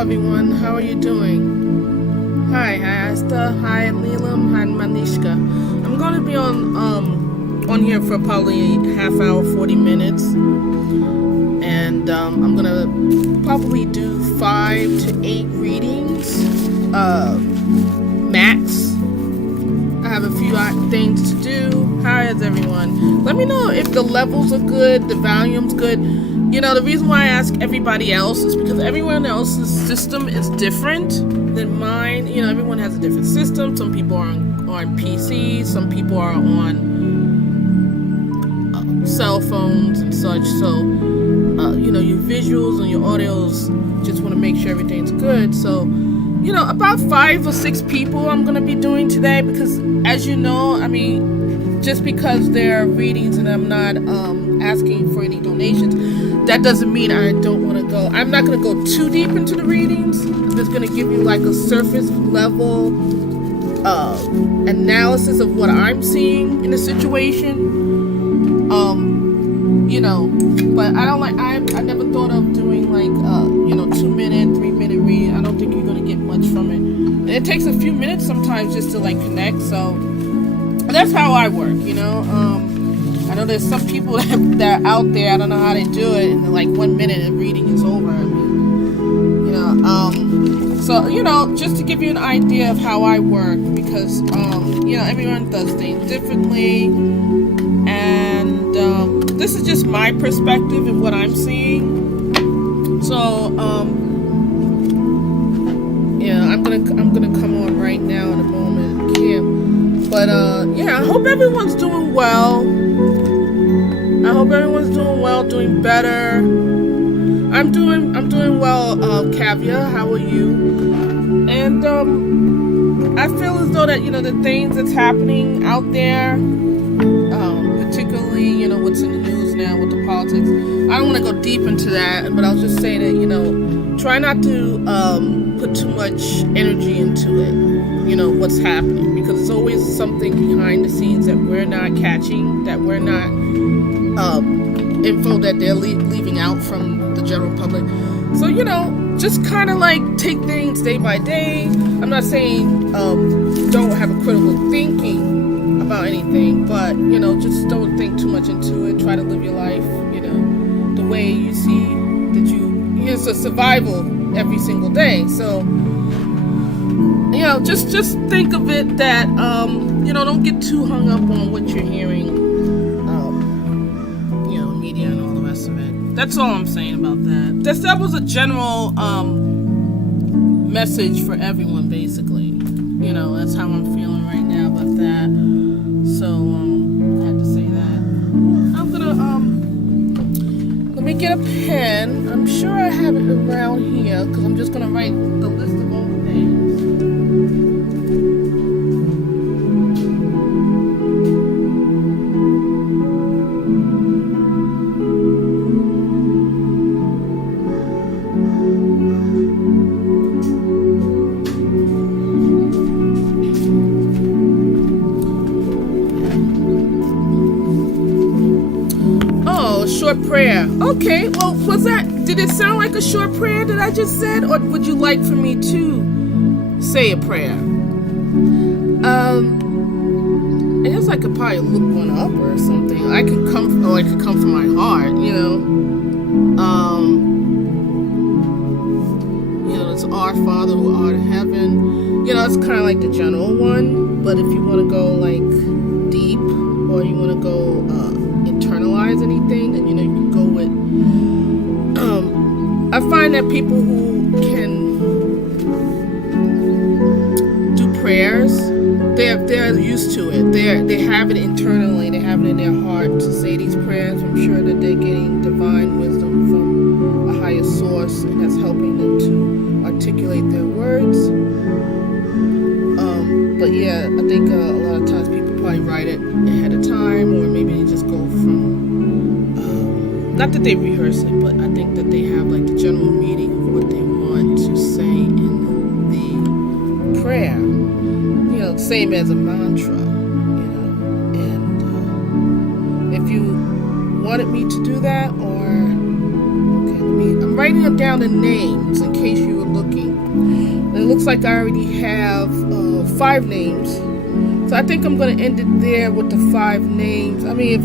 everyone. How are you doing? Hi Asta. Hi Neelam. Hi Manishka. I'm going to be on here for probably half hour, 40 minutes, and I'm going to probably do 5 to 8 readings, max. I have a few things to do. How is everyone? Let me know if the levels are good, the volume's good. You know, the reason why I ask everybody else is because everyone else's system is different than mine. You know, everyone has a different system. Some people are on PC, some people are on cell phones and such. So, you know, your visuals and your audios, just want to make sure everything's good. So, you know, about 5 or 6 people I'm going to be doing today because, as you know, I mean, just because they're readings and I'm not asking for any donations, that doesn't mean I don't want to go. I'm not going to go too deep into the readings. I'm just going to give you like a surface level analysis of what I'm seeing in the situation. You know, but I don't like, I never thought of doing like, you know, 2-minute, 3-minute reading. I don't think you're going to get much from it. And it takes a few minutes sometimes just to like connect. So that's how I work, you know. I know there's some people that are out there, I don't know how they do it, and like 1 minute of reading is over. I mean, you know, so, you know, just to give you an idea of how I work, because, you know, everyone does things differently, and this is just my perspective and what I'm seeing. So, yeah, I'm gonna come on right now in a moment, Kim. But yeah, I hope everyone's doing well. I hope everyone's doing well, doing better. I'm doing well, Kavya. How are you? And I feel as though that, you know, the things that's happening out there, particularly, you know, what's in the news now with the politics. I don't want to go deep into that, but I'll just say that, you know, try not to put too much energy into it. You know, what's happening, because there's always something behind the scenes that we're not catching, that we're not info that they're leaving out from the general public. So, you know, just kind of like take things day by day. I'm not saying don't have a critical thinking about anything, but, you know, just don't think too much into it. Try to live your life, you know, the way you see that it's a survival every single day. So, you know, just think of it that, you know, don't get too hung up on what you're hearing, you know, media and all the rest of it. That's all I'm saying about that. That was a general message for everyone, basically. You know, that's how I'm feeling right now about that. So, I had to say that. I'm gonna, let me get a pen. I'm sure I have it around here, because I'm just gonna write the list of all the names. Prayer. Okay, well, did it sound like a short prayer that I just said, or would you like for me to say a prayer? I guess I could probably look one up or something. It could come from my heart, you know. You know, it's Our Father who art in heaven. You know, it's kind of like the general one, but if you want to go like deep, or you want to go internalize anything, then, you know, you can go with I find that people who can do prayers, they're used to it. They have it internally, they have it in their heart to say these prayers. I'm sure that they're getting divine wisdom from a higher source, and that's helping them to articulate their words. But yeah, I think a lot of times people probably write it ahead of time, or maybe they just go from, not that they rehearse it, but I think that they have like the general meaning of what they want to say in the prayer. You know, same as a mantra, you know. And if you wanted me to do that, or, okay, I'm writing down the names in case you were looking looks like I already have 5 names. So I think I'm going to end it there with the 5 names. I mean, if,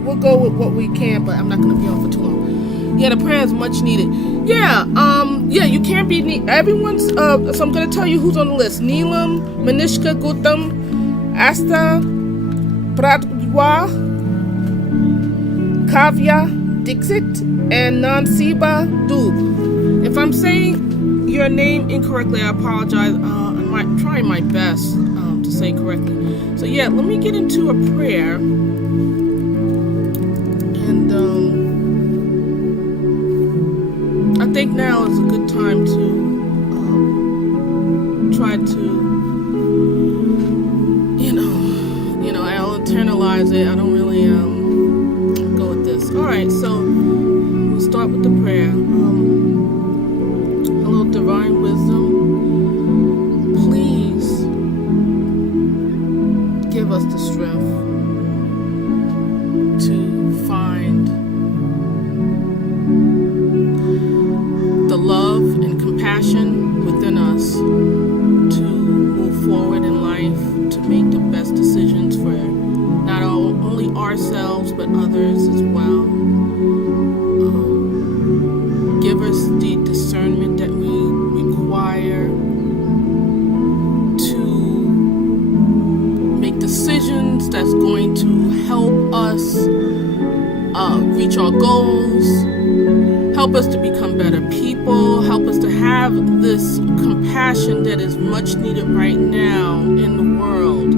we'll go with what we can, but I'm not going to be on for too long. Yeah, the prayer is much needed. Yeah, you can't be everyone's. So I'm going to tell you who's on the list. Neelam, Manishka, Gautam, Asta, Pradwa, Kavya, Dixit, and Nansiba Dub. If I'm saying your name incorrectly, I apologize. I'm trying my best to say correctly. So yeah, let me get into a prayer. And I think now is a good time to try to, I'll internalize it. I don't really go with this. All right, so we'll start with the prayer. Hello, divine wisdom. Please give us the strength to find the love and compassion within us to move forward in life, to make the best decisions for not only ourselves but others as well. Give us the discernment that we require to make decisions that's going to help us reach our goals, help us to become better people, help us to have this compassion that is much needed right now in the world.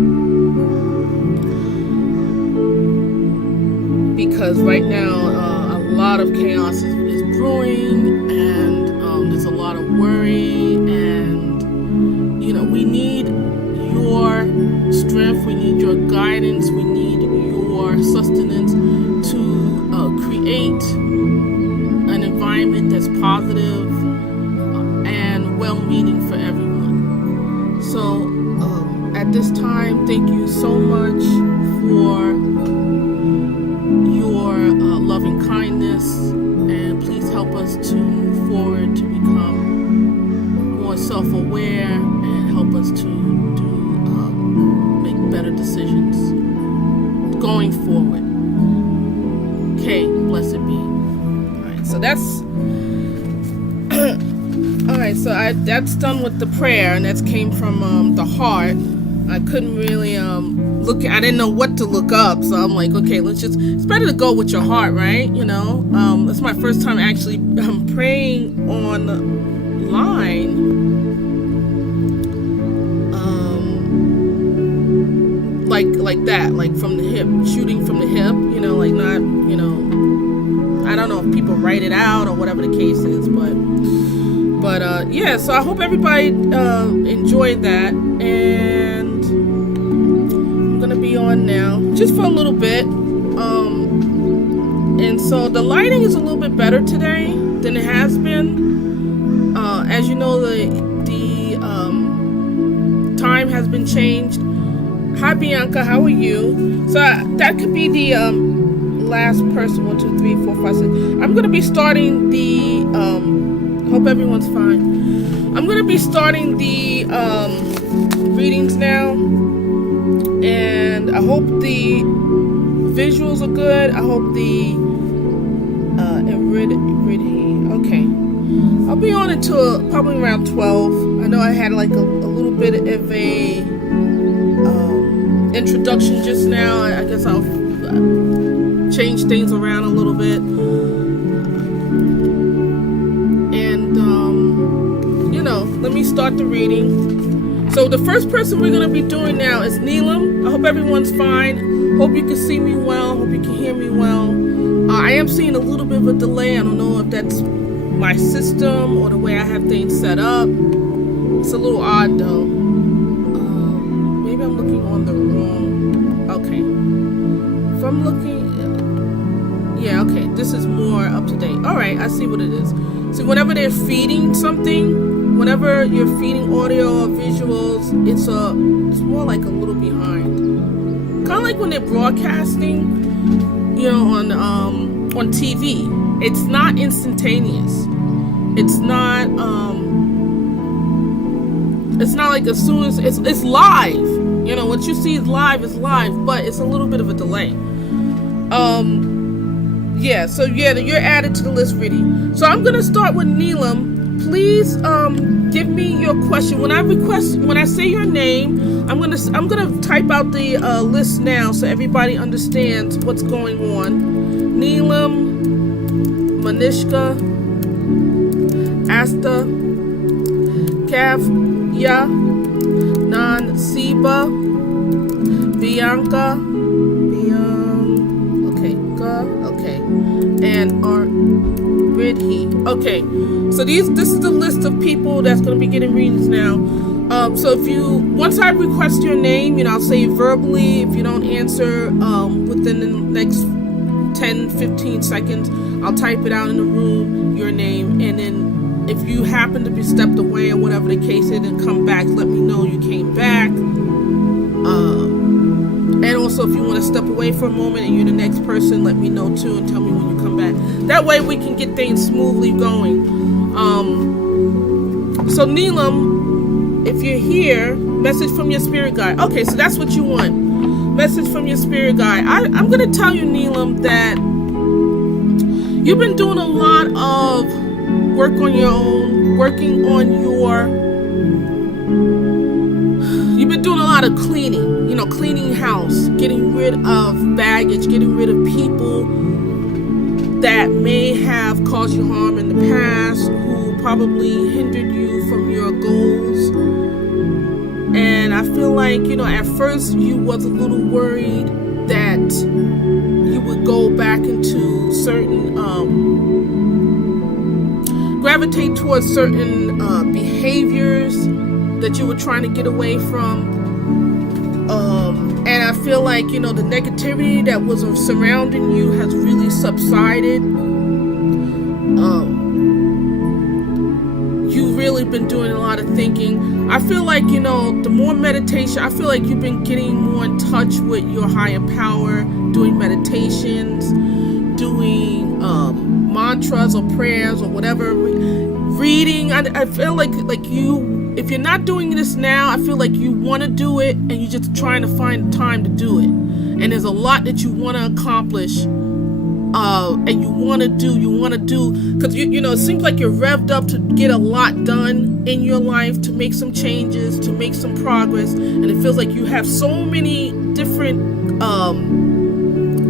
Because right now a lot of chaos is brewing, and there's a lot of worry, and we need your strength, we need your guidance, we need your sustenance to create an environment that's positive and well-meaning for everyone. So at this time, thank you so much for your loving kindness, and please help us to move forward to become more self-aware and help us to make better decisions going forward. Okay, blessed be. So that's all right. So that's done with the prayer, and that came from the heart. I couldn't really look. I didn't know what to look up, so I'm like, okay, it's better to go with your heart, right? That's my first time actually praying online. Like that, like from the hip, shooting from the hip. Like not, I don't know if people write it out or whatever the case is, but yeah, so I hope everybody enjoyed that, and I'm gonna be on now just for a little bit, and so the lighting is a little bit better today than it has been. As you know, the time has been changed. Hi Bianca, how are you? So that could be the last person. 1, 2, 3, 4, 5, 6. I'm gonna be starting the hope everyone's fine. I'm gonna be starting the readings now, and I hope the visuals are good. I hope the okay. I'll be on until probably around 12. I know I had like a little bit of a introduction just now. I guess I'll change things around a little bit, and let me start the reading. So the first person we're going to be doing now is Neelam. I hope everyone's fine. Hope you can see me well. Hope you can hear me well. I am seeing a little bit of a delay. I don't know if that's my system or the way I have things set up. It's a little odd though. Maybe I'm looking on the wrong. Okay. If I'm looking, yeah, okay. This is more up to date. All right, I see what it is. So whenever they're feeding something, whenever you're feeding audio or visuals, it's more like a little behind. Kind of like when they're broadcasting, on TV. It's not instantaneous. It's not It's not like as soon as it's live. You know, what you see is live, but it's a little bit of a delay. Yeah, so yeah, you're added to the list, Riddy. So I'm gonna start with Neelam. Please give me your question. When I say your name, I'm gonna type out the list now so everybody understands what's going on. Neelam, Manishka, Asta, Kavya, Nan, Siba, Bianca, okay, and Ridhi. Okay, so this is the list of people that's going to be getting readings now. So once I request your name, you know, I'll say it verbally. If you don't answer within the next 10-15 seconds, I'll type it out in the room, your name, and then if you happen to be stepped away or whatever the case is and come back, let me know you came back. And also, if you want to step away for a moment and you're the next person, let me know too and tell me when you come back. That way we can get things smoothly going. So Neelam, if you're here, message from your spirit guide. Okay, so that's what you want. Message from your spirit guide. I'm going to tell you, Neelam, that you've been doing a lot of work on your own, you've been doing a lot of cleaning, you know, cleaning house, getting rid of baggage, getting rid of people that may have caused you harm in the past, who probably hindered you from your goals. And I feel like, you know, at first you was a little worried that you would go back into certain, gravitate towards certain behaviors that you were trying to get away from. And I feel like, you know, the negativity that was surrounding you has really subsided. You've really been doing a lot of thinking. I feel like, you know, the more meditation, I feel like you've been getting more in touch with your higher power, doing meditations, doing mantras or prayers or whatever, reading. I feel like you, if you're not doing this now, I feel like you want to do it and you're just trying to find time to do it. And there's a lot that you want to accomplish, and you want to do, because you know, it seems like you're revved up to get a lot done in your life, to make some changes, to make some progress, and it feels like you have so many different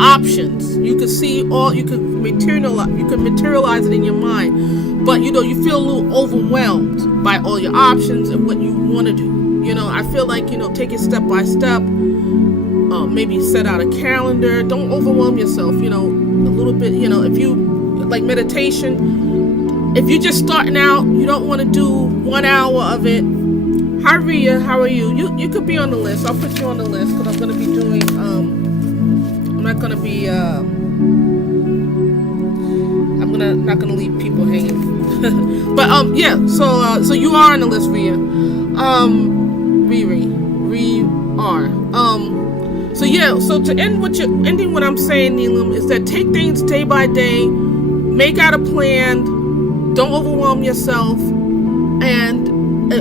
options. You can see you can materialize it in your mind, but you know, you feel a little overwhelmed by all your options and what you want to do. You know, I feel like, you know, take it step by step. Maybe set out a calendar. Don't overwhelm yourself, you know, a little bit. You know, if you like meditation, if you're just starting out, you don't want to do 1 hour of it. Hi Ria, how are you? You could be on the list. I'll put you on the list because I'm going to be doing, I'm not going to be, not gonna leave people hanging. But yeah, so you are on the list, Ria. So yeah, so to end what I'm saying, Neelam, is that take things day by day, make out a plan, don't overwhelm yourself, and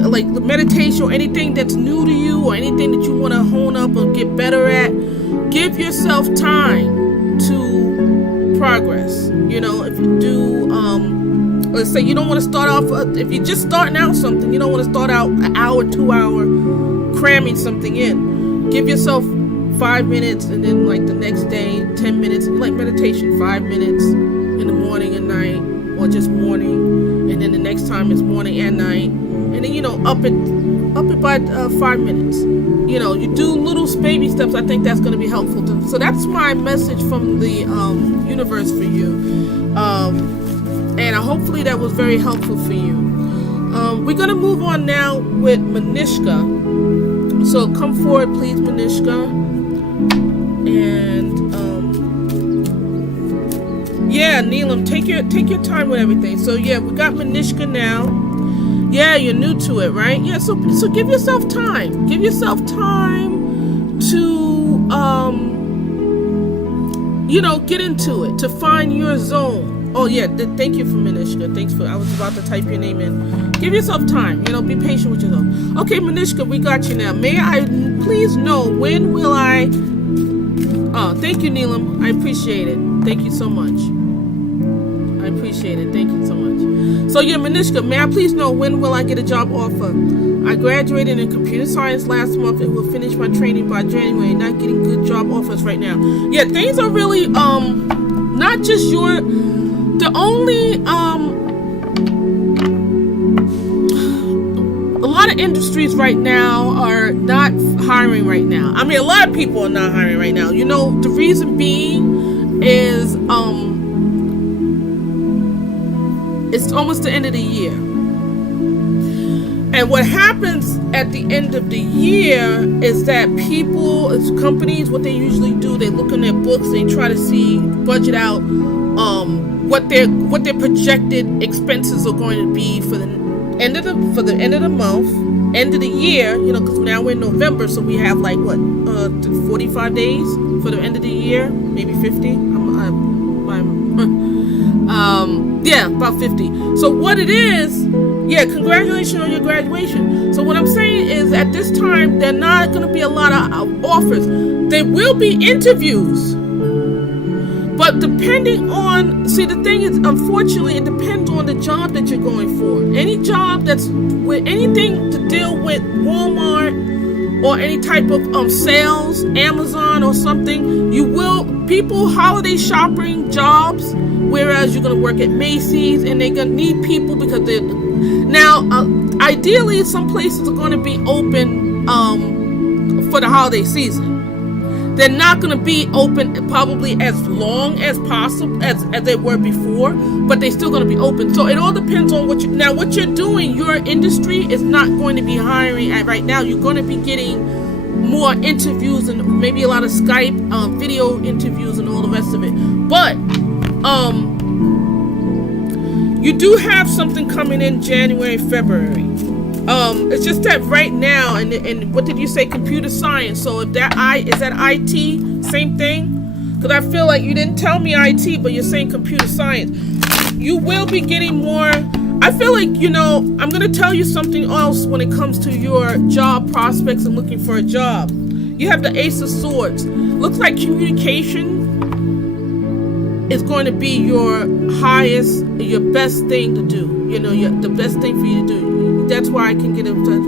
like the meditation or anything that's new to you or anything that you want to hone up or get better at, give yourself time to progress. You know, if you do, let's say you don't want to start off, if you're just starting out something, you don't want to start out an hour, 2 hour cramming something in. Give yourself 5 minutes, and then like the next day 10 minutes, like meditation, 5 minutes in the morning and night, or just morning, and then the next time it's morning and night, and then, you know, up it by 5 minutes. You know, you do little baby steps. I think that's going to be helpful too. So that's my message from the universe for you, and hopefully that was very helpful for you. We're going to move on now with Manishka. So come forward, please, Manishka. And yeah, Neelam, take your time with everything. So yeah, we got Manishka now. Yeah, you're new to it, right? Yeah, so give yourself time. Give yourself time to you know, get into it, to find your zone. Oh yeah, thank you for Manishka. Thanks for. I was about to type your name in. Give yourself time. Be patient with yourself. Okay, Manishka, we got you now. May I please know when will I? Oh, thank you, Neelam. I appreciate it. Thank you so much. I appreciate it. Thank you so much. So yeah, Manishka, may I please know when will I get a job offer? I graduated in computer science last month and will finish my training by January. Not getting good job offers right now. Yeah, things are really not just your. The only a lot of industries right now are not hiring right now. I mean, a lot of people are not hiring right now. The reason being is it's almost the end of the year. And what happens at the end of the year is that companies, what they usually do, they look in their books, they try to budget out what their projected expenses are going to be for the end of the month, end of the year. Because now we're in November, so we have 45 days for the end of the year, maybe 50. Yeah, about 50. So what it is, yeah, congratulations on your graduation. So what I'm saying is, at this time, there are not going to be a lot of offers. There will be interviews. But depending on, the thing is, unfortunately, it depends on the job that you're going for. Any job that's with anything to deal with Walmart or any type of sales, Amazon or something, holiday shopping jobs, whereas you're going to work at Macy's and they're going to need people because ideally some places are going to be open for the holiday season. They're not going to be open probably as long as possible as they were before, but they're still going to be open. So it all depends on what you're doing. Your industry is not going to be hiring right now. You're going to be getting more interviews and maybe a lot of Skype video interviews and all the rest of it. But you do have something coming in January, February. It's just that right now, and what did you say? Computer science. So is that IT? Same thing? Because I feel like you didn't tell me IT, but you're saying computer science. You will be getting more. I feel like, I'm going to tell you something else when it comes to your job prospects and looking for a job. You have the Ace of Swords. Looks like communication is going to be your best thing to do. The best thing for you to do. That's why I can get in touch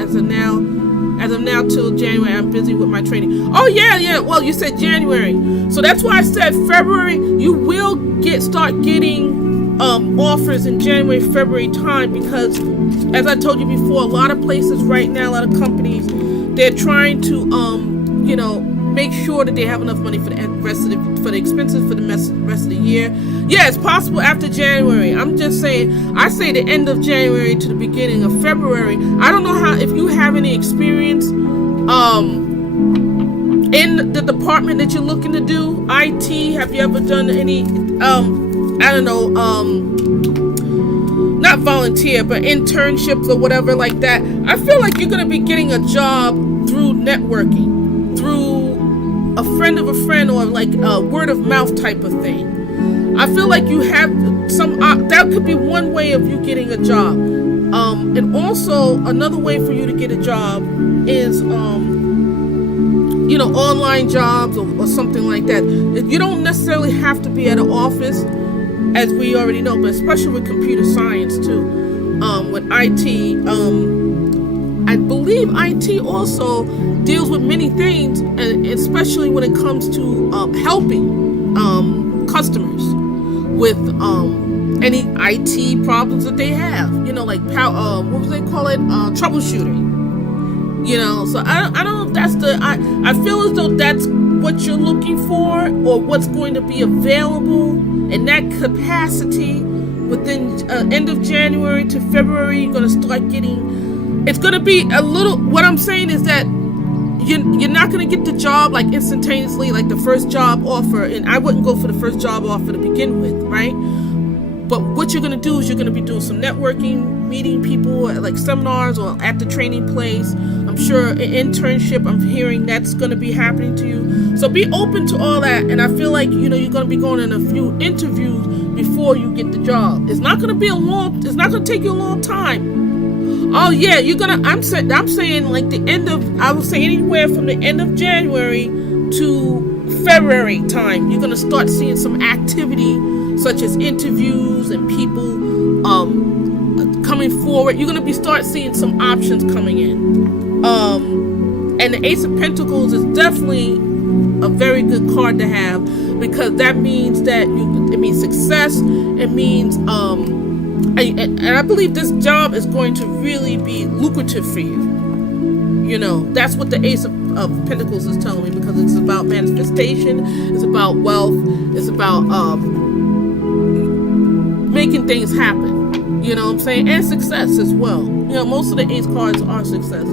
as of now till January. I'm busy with my training. Oh yeah. Well, you said January, so that's why I said February. You will start getting offers in January, February time, because as I told you before, a lot of places right now, a lot of companies, they're trying to make sure that they have enough money for the expenses for the rest of the year. Yeah, it's possible after January. I'm just saying, I say the end of January to the beginning of February. I don't know if you have any experience in the department that you're looking to do, IT. Have you ever done any, not volunteer, but internships or whatever like that? I feel like you're going to be getting a job through networking, through a friend of a friend, or like a word of mouth type of thing. I feel like you have some, that could be one way of you getting a job. And also another way for you to get a job is, online jobs or something like that. You don't necessarily have to be at an office, as we already know, but especially with computer science too. With IT, I believe IT also deals with many things, and especially when it comes to helping customers with any IT problems that they have. Like what was they call it? Troubleshooting. So I don't know if that's I feel as though that's what you're looking for, or what's going to be available in that capacity within end of January to February. You're going to start getting, it's going to be a little, what I'm saying is that you're not going to get the job like instantaneously, like the first job offer, and I wouldn't go for the first job offer to begin with, right? But what you're going to do is you're going to be doing some networking, meeting people at like seminars or at the training place. I'm sure an internship, I'm hearing that's going to be happening to you. So be open to all that. And I feel like, you're going to be going in a few interviews before you get the job. It's not going to take you a long time. Oh yeah, I'm saying like the end of, I would say anywhere from the end of January to February time, you're going to start seeing some activity, such as interviews and people coming forward. You're going to start seeing some options coming in. And the Ace of Pentacles is definitely a very good card to have, because that means that it means success. It means and I believe this job is going to really be lucrative for you. You know, that's what the Ace of Pentacles is telling me, because it's about manifestation, it's about wealth, it's about making things happen. You know what I'm saying? And success as well. You know, most of the Ace cards are success.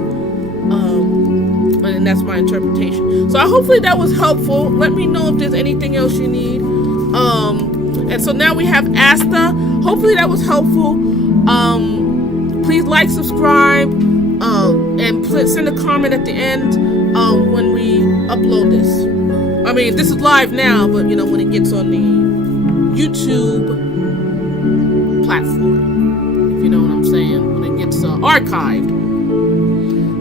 And that's my interpretation. So hopefully that was helpful. Let me know if there's anything else you need. And so now we have Asta. Hopefully that was helpful. Please like, subscribe, and send a comment at the end when we upload this. I mean, this is live now, but you know, when it gets on the YouTube platform, if you know what I'm saying, when it gets archived.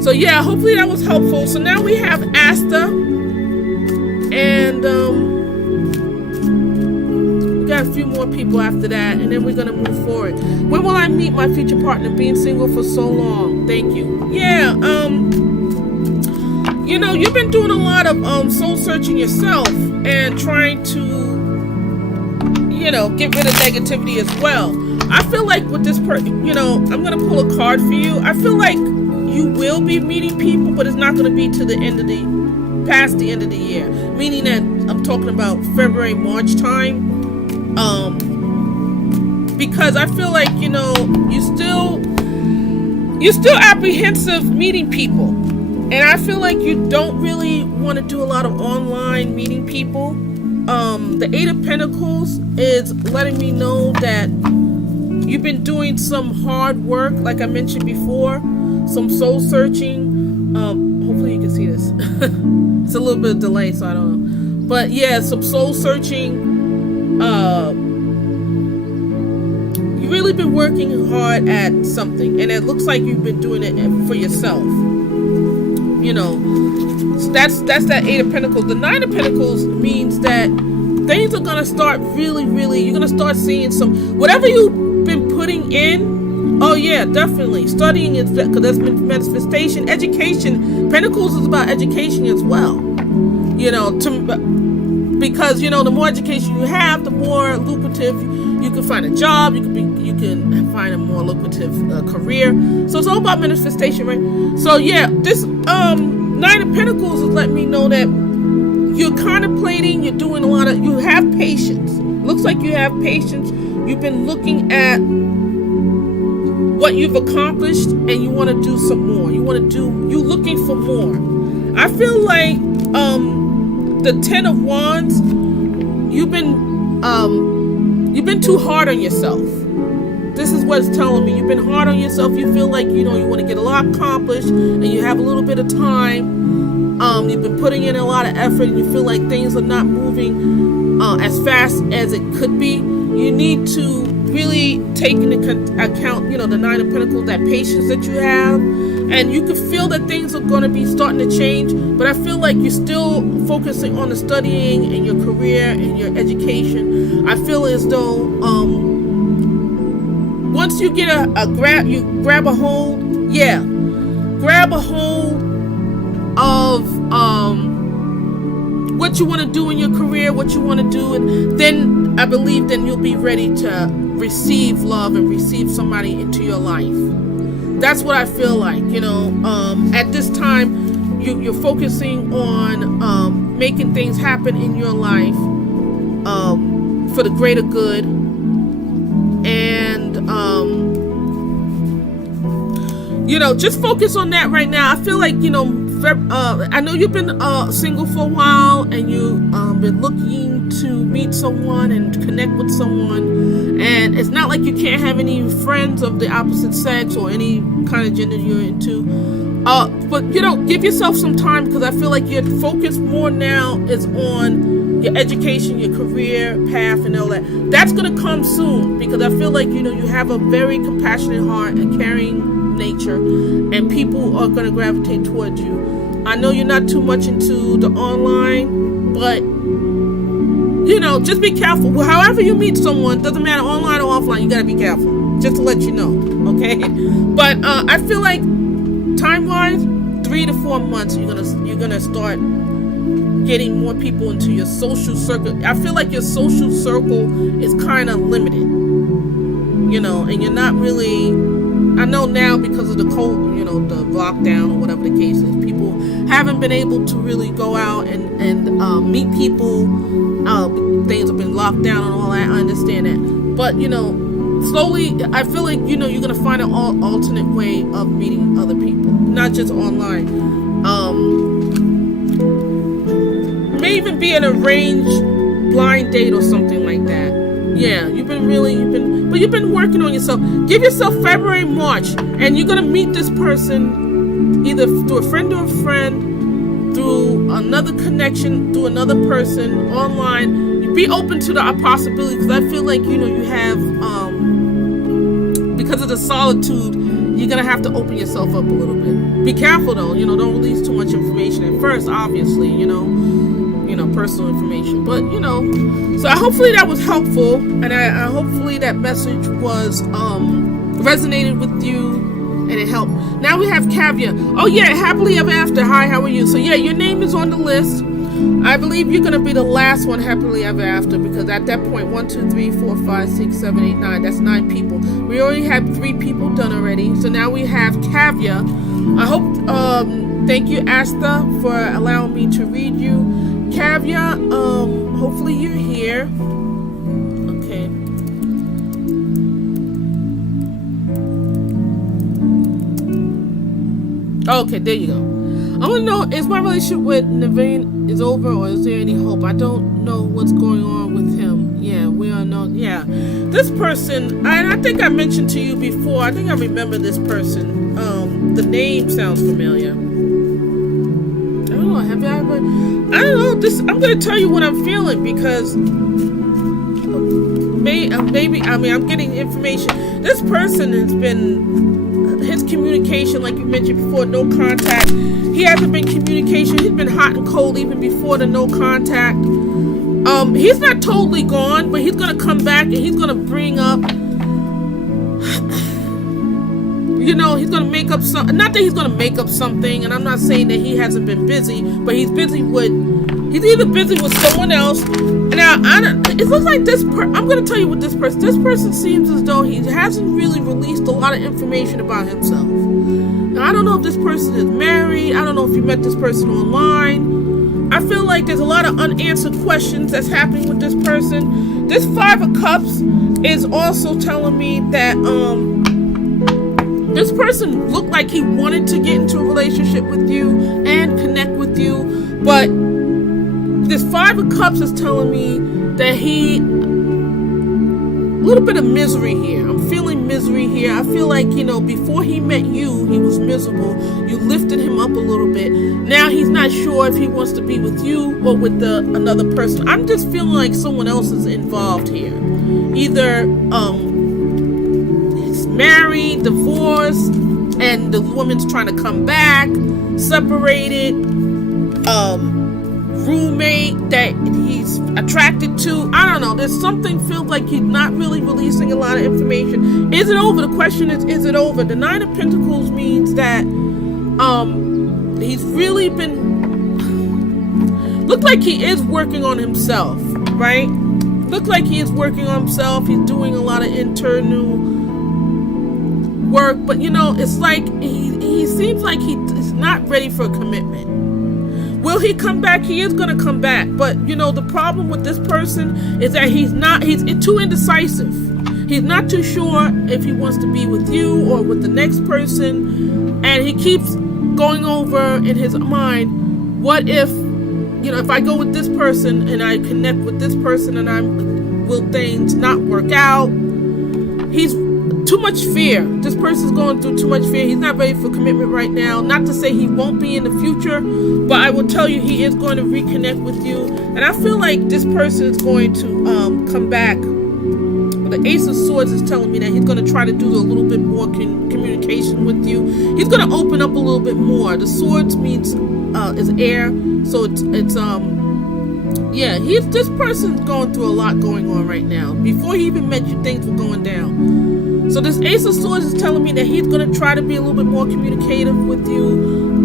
So yeah, hopefully that was helpful. So now we have Asta, and we got a few more people after that, and then we're gonna move forward. When will I meet my future partner? Being single for so long. Thank you. Yeah, you know, you've been doing a lot of soul searching yourself and trying to, you know, get rid of negativity as well. I feel like with this person, you know, I'm gonna pull a card for you. I feel like you will be meeting people, but it's not going to be to the end of past the end of the year. Meaning that I'm talking about February, March time. Because I feel like, you know, you're still apprehensive meeting people. And I feel like you don't really want to do a lot of online meeting people. The Eight of Pentacles is letting me know that you've been doing some hard work, like I mentioned before. Some soul searching. Hopefully you can see this. It's a little bit of delay, so I don't know. But yeah, some soul searching. You've really been working hard at something, and it looks like you've been doing it for yourself. You know, so that's that Eight of Pentacles. The Nine of Pentacles means that things are gonna start really, you're gonna start seeing some, whatever you've been putting in. Oh yeah, definitely. Studying is, because that's manifestation. Education. Pentacles is about education as well. You know, because you know, the more education you have, the more lucrative you can find a job. You can find a more lucrative career. So it's all about manifestation, right? So yeah, this Nine of Pentacles is letting me know that you're contemplating. You're doing a lot of. You have patience. Looks like you have patience. You've been looking at what you've accomplished, and you want to do some more. You're looking for more. I feel like the Ten of Wands, you've been too hard on yourself. This is what it's telling me. You've been hard on yourself. You feel like, you know, you want to get a lot accomplished, and you have a little bit of time. You've been putting in a lot of effort, and you feel like things are not moving as fast as it could be. You need to really take into account, you know, the Nine of Pentacles, that patience that you have, and you can feel that things are going to be starting to change, but I feel like you're still focusing on the studying and your career and your education. I feel as though once you get grab a hold of what you want to do in your career, what you want to do, and then I believe then you'll be ready to receive love and receive somebody into your life. That's what I feel like, you know. At this time, you're focusing on making things happen in your life for the greater good, and you know, just focus on that right now. I feel like, you know, I know you've been single for a while, and you've been looking to meet someone and connect with someone, and it's not like you can't have any friends of the opposite sex or any kind of gender you're into, but you know, give yourself some time, because I feel like your focus more now is on your education, your career path, and all that. That's going to come soon, because I feel like, you know, you have a very compassionate heart and caring nature, and people are going to gravitate towards you. I know you're not too much into the online, but, you know, just be careful. However you meet someone, doesn't matter online or offline, you got to be careful, just to let you know, okay? But I feel like time-wise, 3 to 4 months, you're gonna start getting more people into your social circle. I feel like your social circle is kind of limited, you know, and you're not really, I know now because of the cold, you know, the lockdown or whatever the case is, people haven't been able to really go out and meet people. Things have been locked down and all that. I understand that, but you know, slowly, I feel like, you know, you're gonna find an alternate way of meeting other people, not just online. May even be an arranged blind date or something like that. Yeah, you've been working on yourself. Give yourself February, March, and you're gonna meet this person either through a friend or a friend, through another connection, through another person online. Be open to the possibility, because I feel like, you know, you have because of the solitude, you're gonna have to open yourself up a little bit. Be careful though, you know, don't release too much information at first, obviously, you know, personal information. But, you know, so hopefully that was helpful, and I hopefully that message was resonated with you and it helped. Now we have Kavya. Oh yeah, happily ever after. Hi, how are you? So yeah, your name is on the list. I believe you're gonna be the last one happily ever after, because at that point, 1, 2, 3, 4, 5, 6, 7, 8, 9. That's 9 people. We already had 3 people done already. So now we have Kavya. I hope. Thank you, Asta, for allowing me to read you. Kavya. Hopefully you're here. Okay. Okay, there you go. I want to know, is my relationship with Naveen is over, or is there any hope? I don't know what's going on with him. Yeah, we are not. Yeah, this person, and I think I mentioned to you before. I think I remember this person. The name sounds familiar. I don't know. Have I ever? I don't know. This. I'm going to tell you what I'm feeling, because maybe. I mean, I'm getting information. This person has been, his communication, like you mentioned before, no contact. He hasn't been communication. He's been hot and cold even before the no contact. He's not totally gone, but he's gonna come back and he's gonna bring up, you know, he's gonna make up something. Not that he's gonna make up something, and I'm not saying that he hasn't been busy, but he's busy with, he's either busy with someone else. Now, it looks like I'm gonna tell you what this person seems as though he hasn't really released a lot of information about himself. Now, I don't know if this person is married. I don't know if you met this person online. I feel like there's a lot of unanswered questions that's happening with this person. This 5 of Cups is also telling me that this person looked like he wanted to get into a relationship with you and connect with you, but this 5 of Cups is telling me that a little bit of misery here. I'm feeling misery here. I feel like, you know, before he met you, he was miserable. You lifted him up a little bit. Now he's not sure if he wants to be with you or with another person. I'm just feeling like someone else is involved here. Either he's married, divorced, and the woman's trying to come back, separated, roommate that he's attracted to. I don't know. There's something, feels like he's not really releasing a lot of information. Is it over? The question is it over? The 9 of Pentacles means that he's really been, look like he is working on himself, right? Look like he is working on himself. He's doing a lot of internal work, but you know, it's like he seems like he's not ready for a commitment. Will he come back? He is going to come back. But, you know, the problem with this person is that he's too indecisive. He's not too sure if he wants to be with you or with the next person. And he keeps going over in his mind, what if, you know, if I go with this person and I connect with this person and will things not work out? He's too much fear. This person's going through too much fear. He's not ready for commitment right now. Not to say he won't be in the future, but I will tell you he is going to reconnect with you. And I feel like this person is going to come back. The Ace of Swords is telling me that he's going to try to do a little bit more communication with you. He's going to open up a little bit more. The Swords means is air, so it's yeah. This person's going through a lot going on right now. Before he even met you, things were going down. So this Ace of Swords is telling me that he's going to try to be a little bit more communicative with you.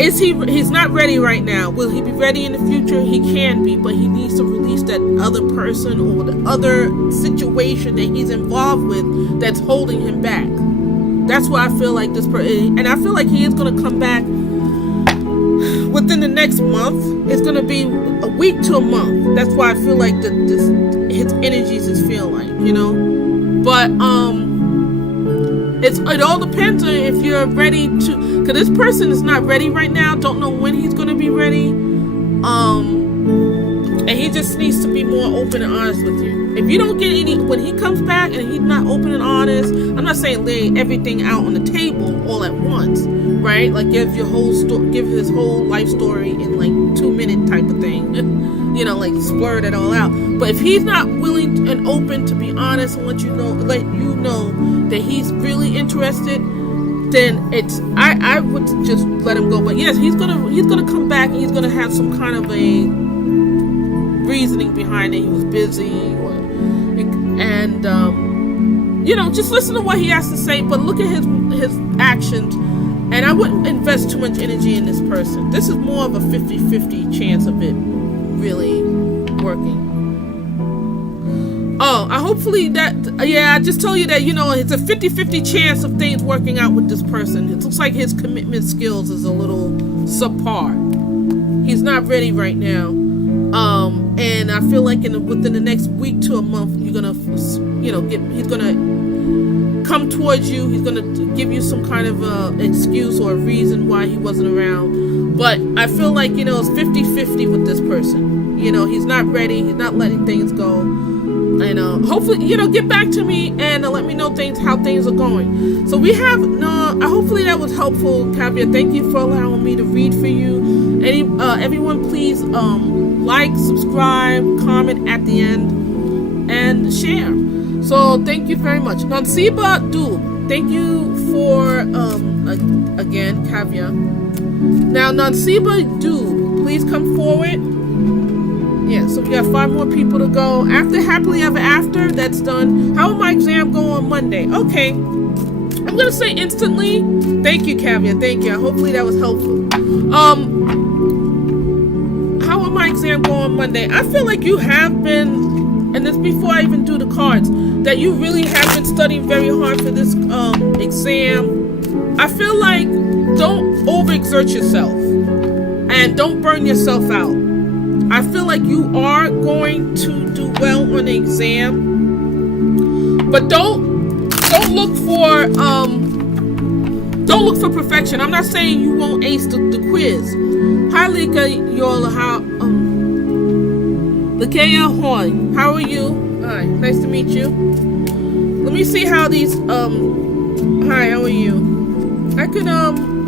He's not ready right now. Will he be ready in the future? He can be, but he needs to release that other person or the other situation that he's involved with that's holding him back. That's why I feel like this person, and I feel like he is going to come back within the next month. It's going to be a week to a month. That's why I feel like his energies is feeling like, you know. But it all depends on if you're ready to, because this person is not ready right now. Don't know when he's going to be ready. And he just needs to be more open and honest with you. If you don't get any, when he comes back and he's not open and honest, I'm not saying lay everything out on the table all at once, right? Like give his whole life story in like 2-minute type of thing, you know, like splurt it all out. But if he's not willing and open to be honest and let you know that he's really interested, then I would just let him go. But yes, he's gonna come back and he's gonna have some kind of a reasoning behind it. He was busy, you know, just listen to what he has to say, but look at his actions. And I wouldn't invest too much energy in this person. This is more of a 50-50 chance of it really working. Oh, hopefully that, I just told you that, you know, it's a 50-50 chance of things working out with this person. It looks like his commitment skills is a little subpar. He's not ready right now. And I feel like within the next week to a month, you're gonna, you know, he's gonna come towards you. He's gonna give you some kind of excuse or a reason why he wasn't around. But I feel like, you know, it's 50-50 with this person. You know, he's not ready. He's not letting things go. And hopefully, you know, get back to me and let me know how things are going. So we have, hopefully that was helpful, Kavya. Thank you for allowing me to read for you. Everyone, please like, subscribe, comment at the end, and share. So thank you very much. Nansiba Du, thank you for, again, Kavya. Now, Nansiba Du, please come forward. Yeah, so we got 5 more people to go. After Happily Ever After, that's done. How will my exam go on Monday? Okay. I'm going to say instantly. Thank you, Kavya. Thank you. Hopefully that was helpful. How will my exam go on Monday? I feel like you have been, and this before I even do the cards, that you really have been studying very hard for this exam. I feel like don't overexert yourself and don't burn yourself out. I feel like you are going to do well on the exam, but don't look for perfection. I'm not saying you won't ace the quiz. Hi, Lika Yola. Lakea Hoy. How are you? Hi, nice to meet you. Let me see how these. Hi, how are you? I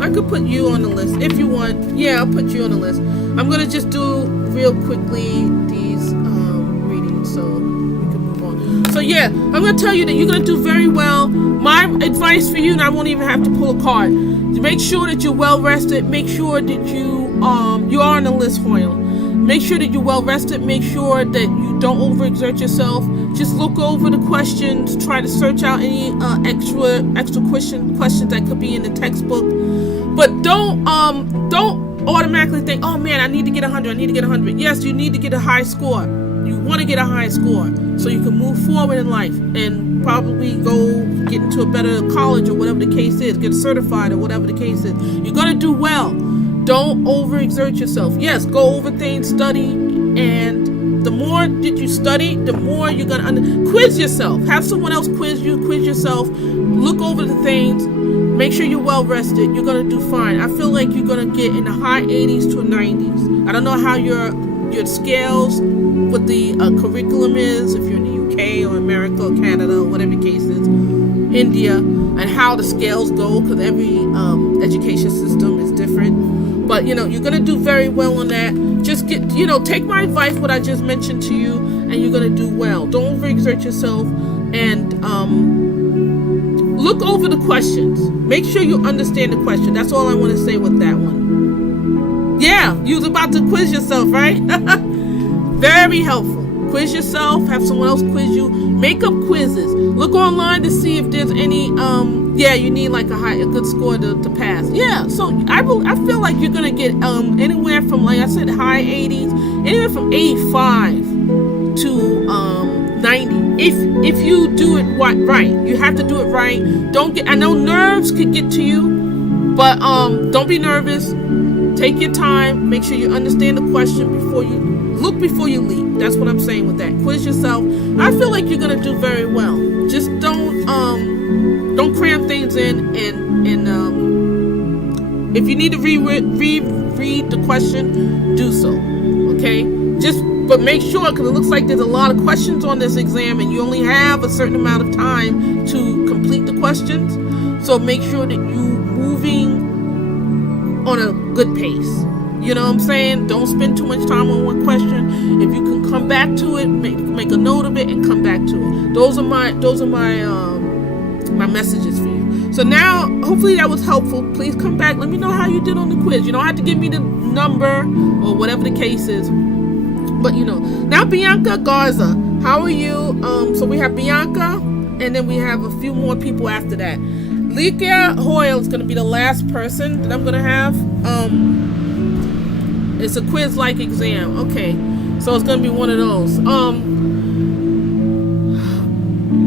could put you on the list if you want. Yeah, I'll put you on the list. I'm gonna just do real quickly these readings so we can move on. So yeah, I'm gonna tell you that you're gonna do very well. My advice for you, and I won't even have to pull a card, to make sure that you're well rested. Make sure that you are on the list, Hoyle. Make sure that you're well rested. Make sure that you don't overexert yourself. Just look over the questions. Try to search out any extra questions that could be in the textbook. But don't automatically think, oh man, I need to get 100. Yes, you need to get a high score. You want to get a high score so you can move forward in life and probably go get into a better college or whatever the case is, get certified or whatever the case is. You're going to do well. Don't overexert yourself. Yes, go over things, study, and the more that you study, the more you're going to quiz yourself. Have someone else quiz yourself. Look over the things. Make sure you're well rested. You're going to do fine. I feel like you're going to get in the high 80s to 90s. I don't know how your scales with the curriculum is, if you're in the UK or America or Canada or whatever the case is, India, and how the scales go, because every education system is different. But you're gonna do very well on that. Just take my advice, what I just mentioned to you, and you're gonna do well. Don't overexert yourself, and look over the questions. Make sure you understand the question. That's all I want to say with that one. Yeah, you was about to quiz yourself, right? Very helpful. Quiz yourself, have someone else quiz you. Make up quizzes. Look online to see if there's any, you need like a good score to pass. Yeah, so I feel like you're going to get anywhere from, like I said, high 80s, anywhere from 85 to 90. If you do it right. You have to do it right. I know nerves could get to you, but don't be nervous. Take your time. Make sure you understand the question before you leap. That's what I'm saying with that. Quiz yourself. I feel like you're gonna do very well. Just don't cram things in, and if you need to reread the question, do so. Okay. But make sure, because it looks like there's a lot of questions on this exam, and you only have a certain amount of time to complete the questions. So make sure that you're moving on a good pace. You know what I'm saying? Don't spend too much time on one question. If you can come back to it, make a note of it and come back to it. Those are my my messages for you. So now, hopefully that was helpful. Please come back. Let me know how you did on the quiz. You don't have to give me the number or whatever the case is. But now Bianca Garza, how are you? So we have Bianca, and then we have a few more people after that. Likia Hoyle is going to be the last person that I'm going to have. It's a quiz-like exam. Okay, so it's going to be one of those.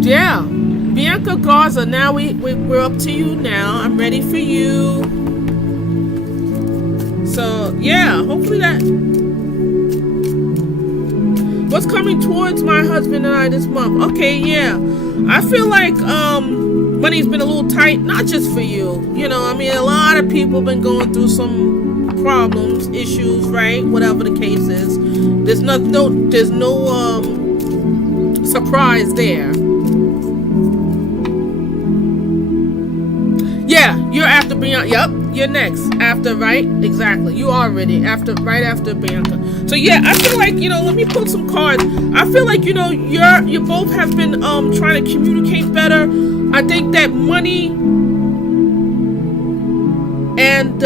Yeah, Bianca Garza. Now we're up to you. Now I'm ready for you. So yeah, hopefully that. What's coming towards my husband and I this month? Okay, yeah, I feel like money's been a little tight, not just for you. A lot of people been going through some problems, issues, right? Whatever the case is, there's no surprise there. Yeah, you're after Bianca. Yep, you're next after, right? Exactly. You already right after Bianca. So yeah, I feel like let me pull some cards. I feel like you both have been trying to communicate better. I think that money and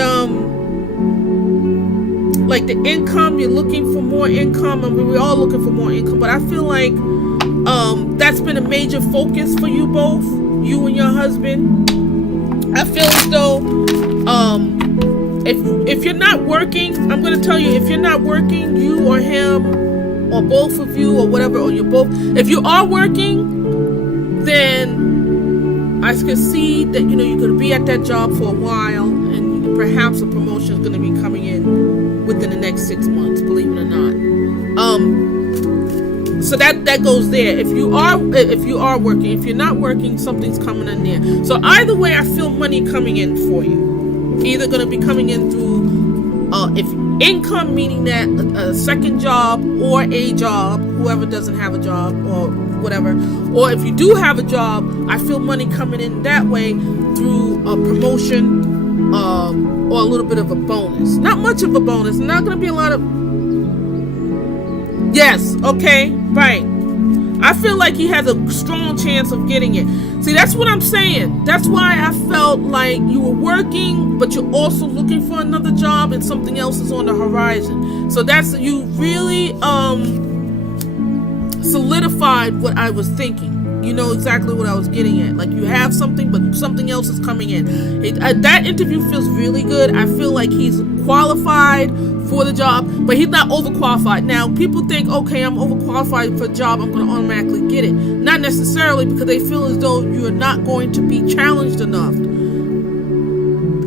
like the income, you're looking for more income. I mean, we're all looking for more income, but I feel like that's been a major focus for you both, you and your husband. I feel as though if you're not working, I'm going to tell you, if you're not working, you or him or both of you or whatever, or you're both, if you are working, then I can see that you're going to be at that job for a while, and perhaps a promotion is going to be coming in within the next 6 months, believe it or not. So that goes there. If you are working, if you're not working, something's coming in there. So either way, I feel money coming in for you. Either going to be coming in through if income, meaning that a second job or a job, whoever doesn't have a job or whatever, or if you do have a job, I feel money coming in that way through a promotion or a little bit of a bonus. Not much of a bonus. Not going to be a lot of. Yes, okay, right. I feel like he has a strong chance of getting it. See, that's what I'm saying. That's why I felt like you were working, but you're also looking for another job and something else is on the horizon. So that's, you really solidified what I was thinking. You know exactly what I was getting at. Like, you have something, but something else is coming in. That interview feels really good. I feel like he's qualified for the job, but he's not overqualified. Now, people think, okay, I'm overqualified for a job, I'm going to automatically get it. Not necessarily, because they feel as though you're not going to be challenged enough.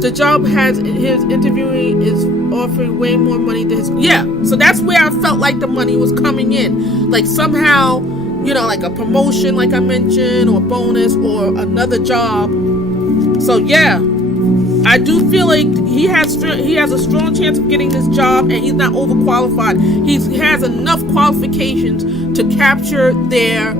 The job has, his interviewing is offering way more money than his, yeah. So that's where I felt like the money was coming in. Like, somehow, like a promotion, like I mentioned, or a bonus, or another job. So yeah, I do feel like he has a strong chance of getting this job, and he's not overqualified. He has enough qualifications to capture their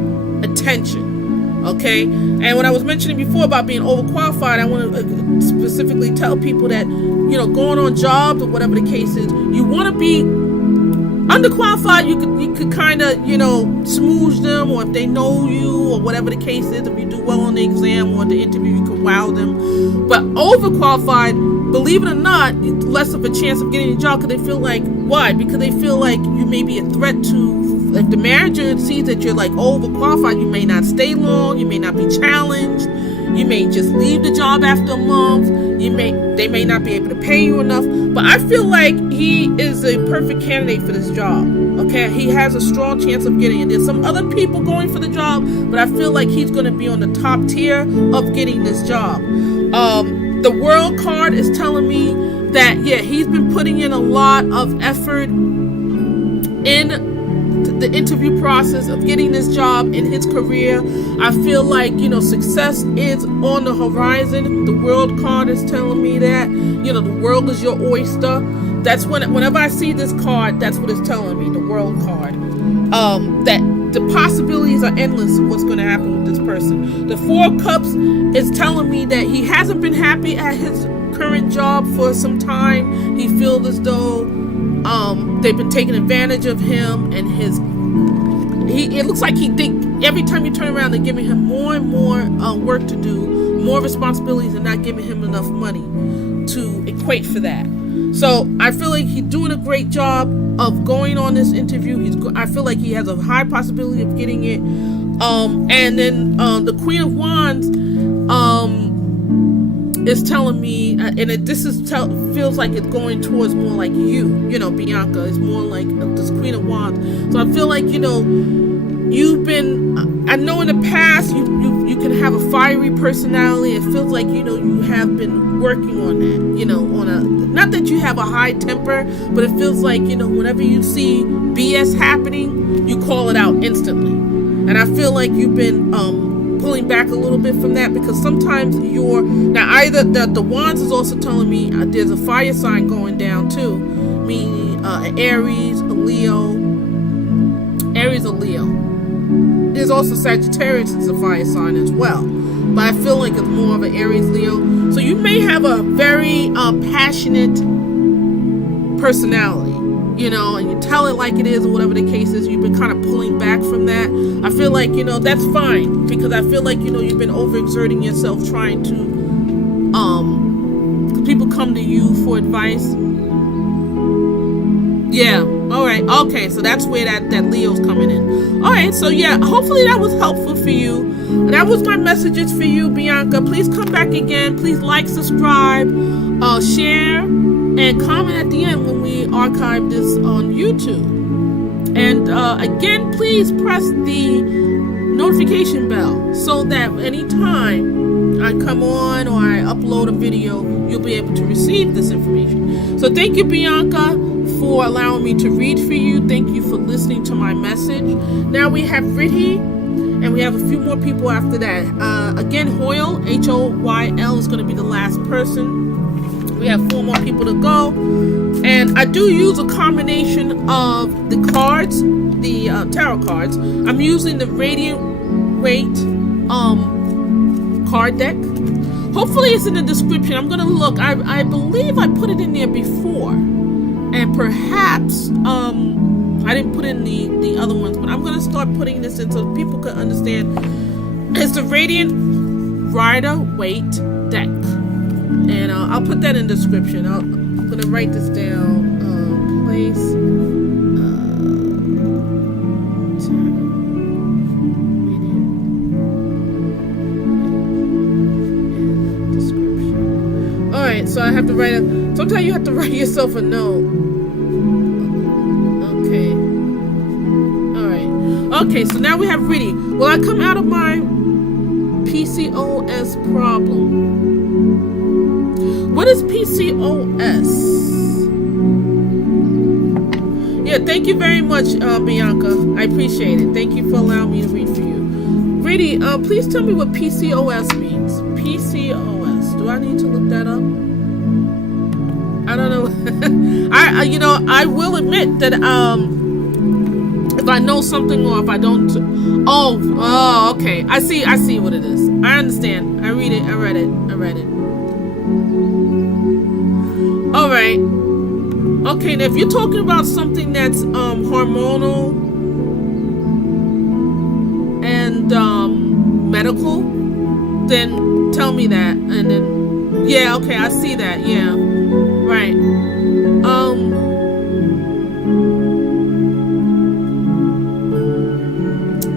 attention. Okay, and when I was mentioning before about being overqualified, I want to specifically tell people that, you know, going on jobs or whatever the case is, you want to be underqualified. You could kind of, you know, smooth them, or if they know you or whatever the case is, if you do well on the exam or the interview, you can wow them. But overqualified, believe it or not, it's less of a chance of getting a job, because they feel like, why? Because they feel like you may be a threat to, if the manager sees that you're like overqualified, you may not stay long, you may not be challenged, you may just leave the job after a month, they may not be able to pay you enough. But I feel like he is a perfect candidate for this job. Okay, he has a strong chance of getting it. There's some other people going for the job, but I feel like he's going to be on the top tier of getting this job. The World card is telling me that, yeah, he's been putting in a lot of effort in the interview process of getting this job in his career. I feel like, you know, success is on the horizon. The World card is telling me that, you know, the world is your oyster. That's whenever I see this card, that's what it's telling me, the World card. That the possibilities are endless of what's going to happen with this person. The Four of Cups is telling me that he hasn't been happy at his current job for some time. He feels as though they've been taking advantage of him, and it looks like he think every time you turn around, they're giving him more and more work to do, more responsibilities, and not giving him enough money to equate for that. So I feel like he's doing a great job of going on this interview. I feel like he has a high possibility of getting it. And then the Queen of Wands is telling me, feels like it's going towards more like you know, Bianca. It's more like this Queen of Wands. So I feel like, you know, you've been, I know in the past you can have a fiery personality. It feels like, you know, you have been working on that, you know, not that you have a high temper, but it feels like, you know, whenever you see BS happening, you call it out instantly. And I feel like you've been pulling back a little bit from that, because sometimes either the Wands is also telling me there's a fire sign going down too, meaning an Aries, a Leo. There's also Sagittarius is a fire sign as well, but I feel like it's more of an Aries, Leo. So you may have a very passionate personality, you know, and you tell it like it is or whatever the case is. You've been kind of pulling back from that. I feel like, you know, that's fine, because I feel like, you know, you've been overexerting yourself trying to, because people come to you for advice. Yeah, all right, okay, so that's where that Leo's coming in. All right, so yeah, hopefully that was helpful for you. That was my messages for you, Bianca. Please come back again. Please like, subscribe, share, and comment at the end when we archive this on YouTube. And again, please press the notification bell so that anytime I come on or I upload a video, you'll be able to receive this information. So thank you, Bianca, for allowing me to read for you. Thank you for listening to my message. Now we have Riddhi, and we have a few more people after that. Again, Hoyle, Hoyl, is going to be the last person. We have 4 more people to go. And I do use a combination of the cards, the tarot cards. I'm using the Radiant Waite card deck. Hopefully it's in the description. I'm going to look. I believe I put it in there before. And perhaps I didn't put in the other ones, but I'm going to start putting this in so people can understand. It's the Radiant Rider Waite deck. And I'll put that in the description. I'm going to write this down. Place. Alright, so I have to write sometimes you have to write yourself a note. Okay. Alright. Okay, so now we have Riddhi. Will I come out of my PCOS problem? What is PCOS? Yeah, thank you very much, Bianca. I appreciate it. Thank you for allowing me to read for you. Riddhi, please tell me what PCOS means. PCOS. Do I need to look that up? I don't know. I will admit that If I know something or if I don't. Oh, okay. I see what it is. I understand. I read it. I read it. All right. Okay, now if you're talking about something that's hormonal and medical, then tell me that. And then, yeah, okay, I see that. Yeah, right.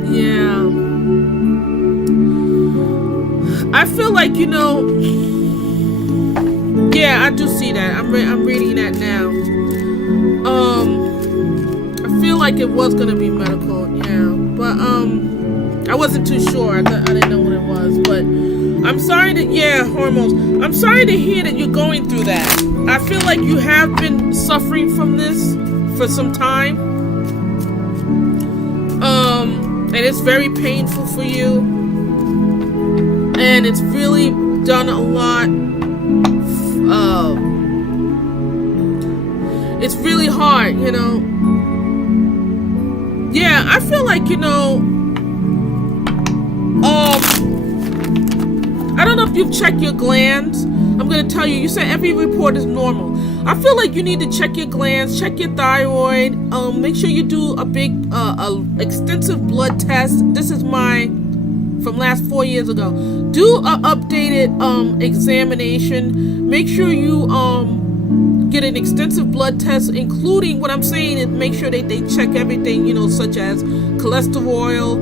Yeah. I feel like, yeah, I do see that. I'm reading that now. I feel like it was gonna be medical, yeah, but I wasn't too sure. I didn't know what it was, but I'm sorry hormones. I'm sorry to hear that you're going through that. I feel like you have been suffering from this for some time, and it's very painful for you, and it's really done a lot. It's really hard, Yeah, I feel like, I don't know if you've checked your glands. I'm going to tell you, you said every report is normal. I feel like you need to check your glands, check your thyroid, make sure you do a big, extensive blood test. This is from last 4 years ago. Do an updated, examination. Make sure you, get an extensive blood test, including what I'm saying is make sure they check everything, such as cholesterol,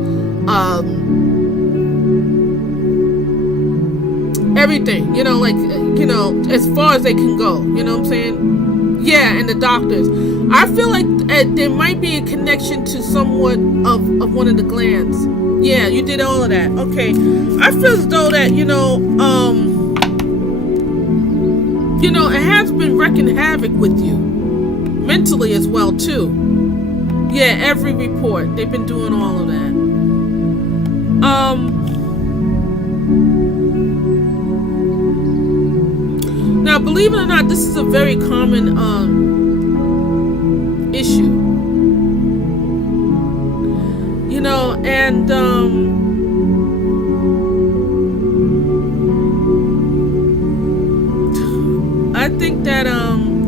everything, as far as they can go, you know what I'm saying? Yeah, and the doctors. I feel like there might be a connection to somewhat of one of the glands. Yeah, you did all of that. Okay. I feel as though that, it has been wreaking havoc with you. Mentally as well, too. Yeah, every report. They've been doing all of that. Now, believe it or not, this is a very common issue. And I think that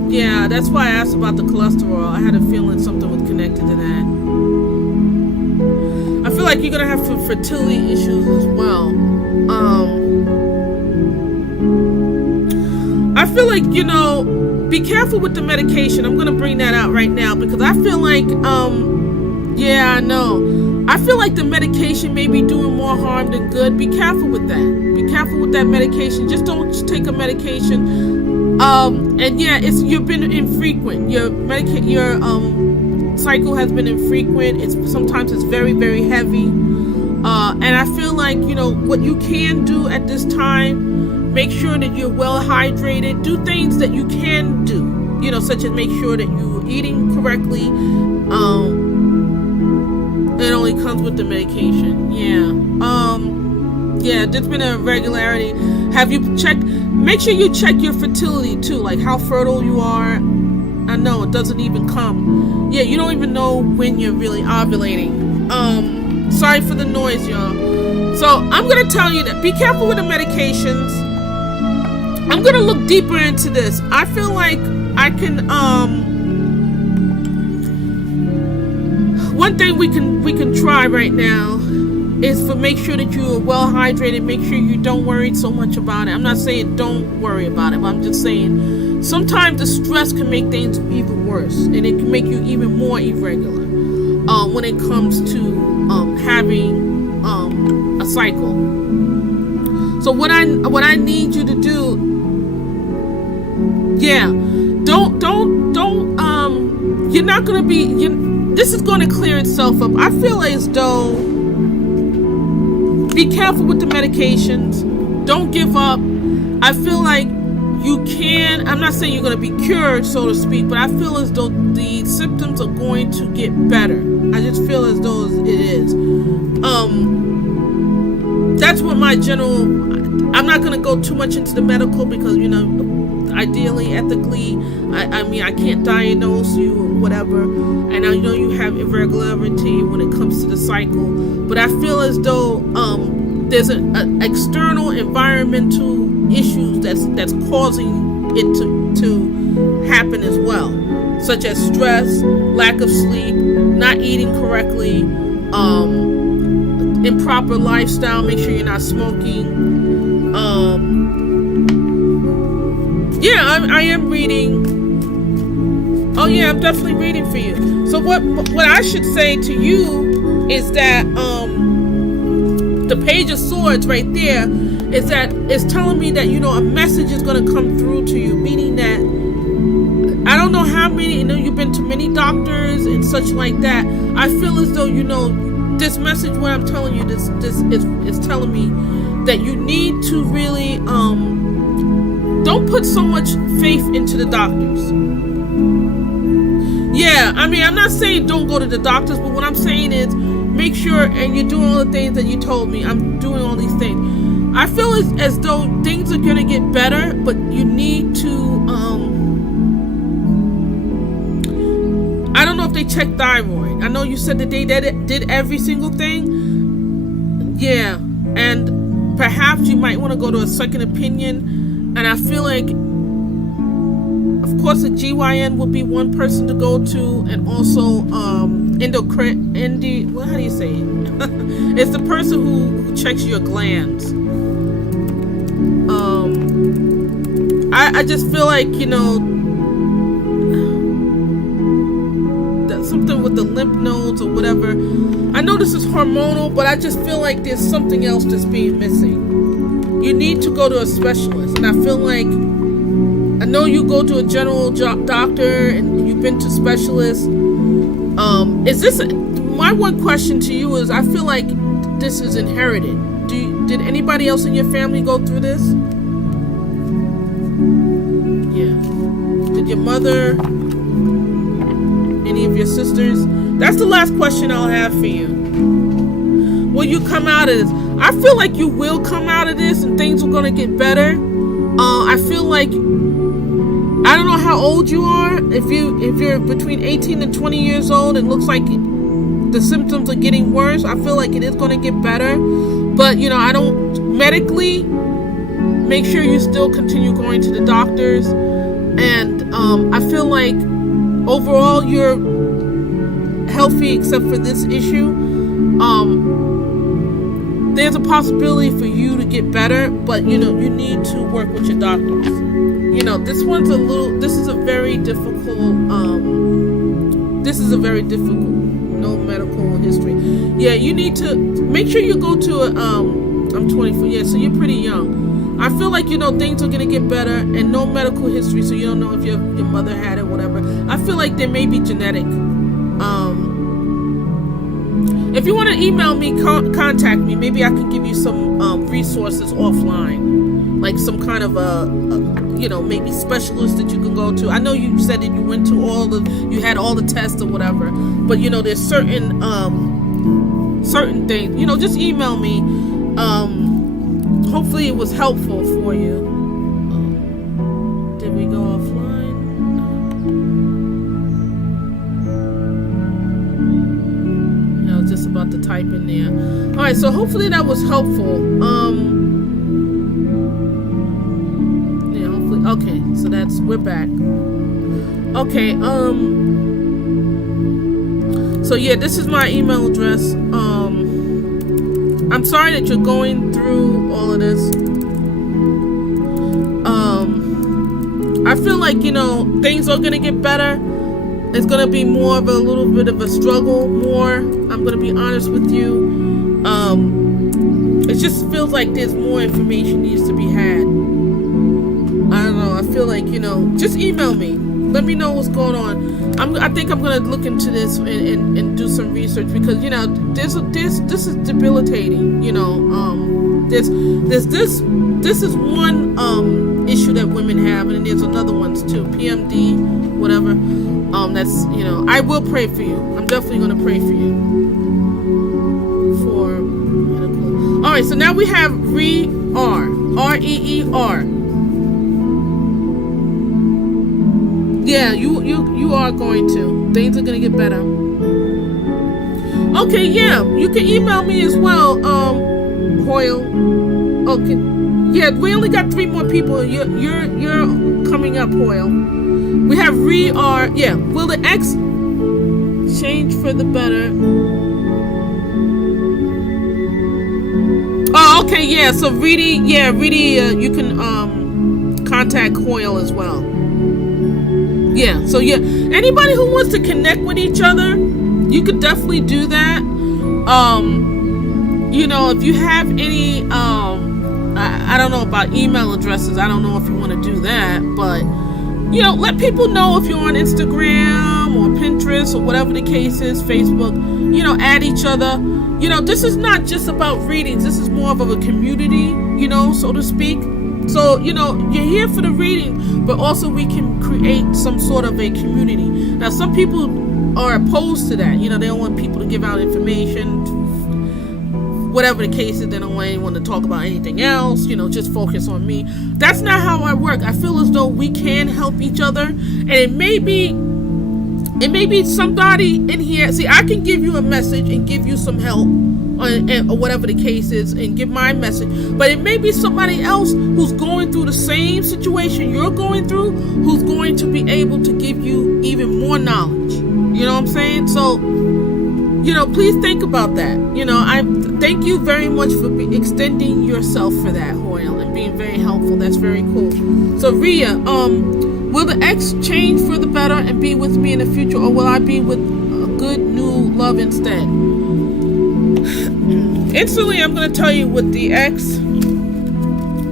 yeah, that's why I asked about the cholesterol. I had a feeling something was connected to that. I feel like you're gonna have fertility issues as well. I feel like, be careful with the medication. I'm gonna bring that out right now because I feel like yeah, I know. I feel like the medication may be doing more harm than good. Be careful with that. Be careful with that medication. Just don't take a medication. And yeah, you've been infrequent. Your cycle has been infrequent. Sometimes it's very, very heavy. And I feel like, what you can do at this time, make sure that you're well hydrated. Do things that you can do, such as make sure that you're eating correctly. It only comes with the medication. Yeah. Yeah, there's been a irregularity. Have you checked? Make sure you check your fertility too, like how fertile you are. I know it doesn't even come. Yeah, you don't even know when you're really ovulating. Sorry for the noise, y'all. So I'm gonna tell you that be careful with the medications. I'm gonna look deeper into this. I feel like I can one thing we can try right now is for make sure that you are well hydrated. Make sure you don't worry so much about it. I'm not saying don't worry about it, but I'm just saying sometimes the stress can make things even worse, and it can make you even more irregular when it comes to having a cycle. So what I need you to do, yeah, don't you're not gonna be. This is going to clear itself up. I feel as though be careful with the medications. Don't give up. I feel like you can. I'm not saying you're going to be cured, so to speak, but I feel as though the symptoms are going to get better. I just feel as though it is. That's what my general. I'm not going to go too much into the medical because, ideally, ethically, I mean, I can't diagnose you whatever, and I know you have irregularity when it comes to the cycle, but I feel as though there's an external environmental issues that's causing it to happen as well, such as stress, lack of sleep, not eating correctly, improper lifestyle. Make sure you're not smoking. I am reading. Oh yeah, I'm definitely reading for you. So what I should say to you is that the Page of Swords right there is that it's telling me that a message is going to come through to you, meaning that I don't know how many, you've been to many doctors and such like that. I feel as though this message, what I'm telling you, this is telling me that you need to really don't put so much faith into the doctors. Yeah, I mean, I'm not saying don't go to the doctors, but what I'm saying is make sure, and you're doing all the things that you told me. I'm doing all these things. I feel as though things are going to get better, but you need to, I don't know if they checked thyroid. I know you said that they did every single thing. Yeah, and perhaps you might want to go to a second opinion. And I feel like, of course, a GYN would be one person to go to, and also how do you say it? It's the person who checks your glands. I just feel like, that's something with the lymph nodes or whatever. I know this is hormonal, but I just feel like there's something else that's being missing. You need to go to a specialist. And I feel like, I know you go to a general doctor and you've been to specialists. My one question to you is, I feel like this is inherited. Did anybody else in your family go through this? Yeah. Did your mother, any of your sisters? That's the last question I'll have for you. Will you come out of this? I feel like you will come out of this and things are going to get better. I feel like, I don't know how old you are. If you're between 18 and 20 years old, it looks like the symptoms are getting worse. I feel like it is going to get better. But, I don't, medically, make sure you still continue going to the doctors. And I feel like overall you're healthy except for this issue. There's a possibility for you to get better, but you need to work with your doctors. This is a very difficult no medical history. Yeah, you need to make sure you go to I'm 24, yeah, so you're pretty young. I feel like things are gonna get better, and no medical history, so you don't know if your mother had it, whatever. I feel like there may be genetic. If you want to email me, contact me. Maybe I can give you some resources offline, like some kind of maybe specialist that you can go to. I know you said that you went to you had all the tests or whatever, but there's certain things. Just email me. Hopefully it was helpful for you. Did we go offline? Just about to type in there. All right, so hopefully that was helpful. Hopefully. Okay, so we're back. Okay, so yeah, this is my email address. I'm sorry that you're going through all of this. I feel like things are gonna get better. It's going to be more of a little bit of a struggle more. I'm going to be honest with you. It just feels like there's more information needs to be had. I don't know. I feel like, just email me. Let me know what's going on. I think I'm going to look into this and do some research because, this is debilitating. This is one issue that women have, and then there's another ones too. PMD, whatever. That's, I will pray for you. I'm definitely going to pray for you. For medical. All right, so now we have R-E-E-R. Yeah, you are going to. Things are gonna get better. Okay, yeah, you can email me as well, Hoyle. Okay, yeah, we only got 3 more people. You're coming up, Hoyle. We have will the X change for the better? Oh, okay, yeah. So Reedy, you can contact Hoyle as well. Yeah, so yeah, anybody who wants to connect with each other, you could definitely do that. If you have any, I don't know about email addresses. I don't know if you want to do that, but let people know if you're on Instagram or Pinterest or whatever the case is, Facebook. Add each other. This is not just about readings. This is more of a community, so to speak. So, you're here for the reading, but also we can create some sort of a community. Now, some people are opposed to that. They don't want people to give out information, whatever the case is. They don't want anyone to talk about anything else, just focus on me. That's not how I work. I feel as though we can help each other, and it may be somebody in here. See, I can give you a message and give you some help, or whatever the case is, and give my message, but it may be somebody else who's going through the same situation you're going through, who's going to be able to give you even more knowledge. You know what I'm saying? So, please think about that. I thank you very much for extending yourself for that, Hoyle, and being very helpful. That's very cool. So, Rhea, will the X change for the better and be with me in the future, or will I be with a good new love instead? Instantly, I'm going to tell you with the X.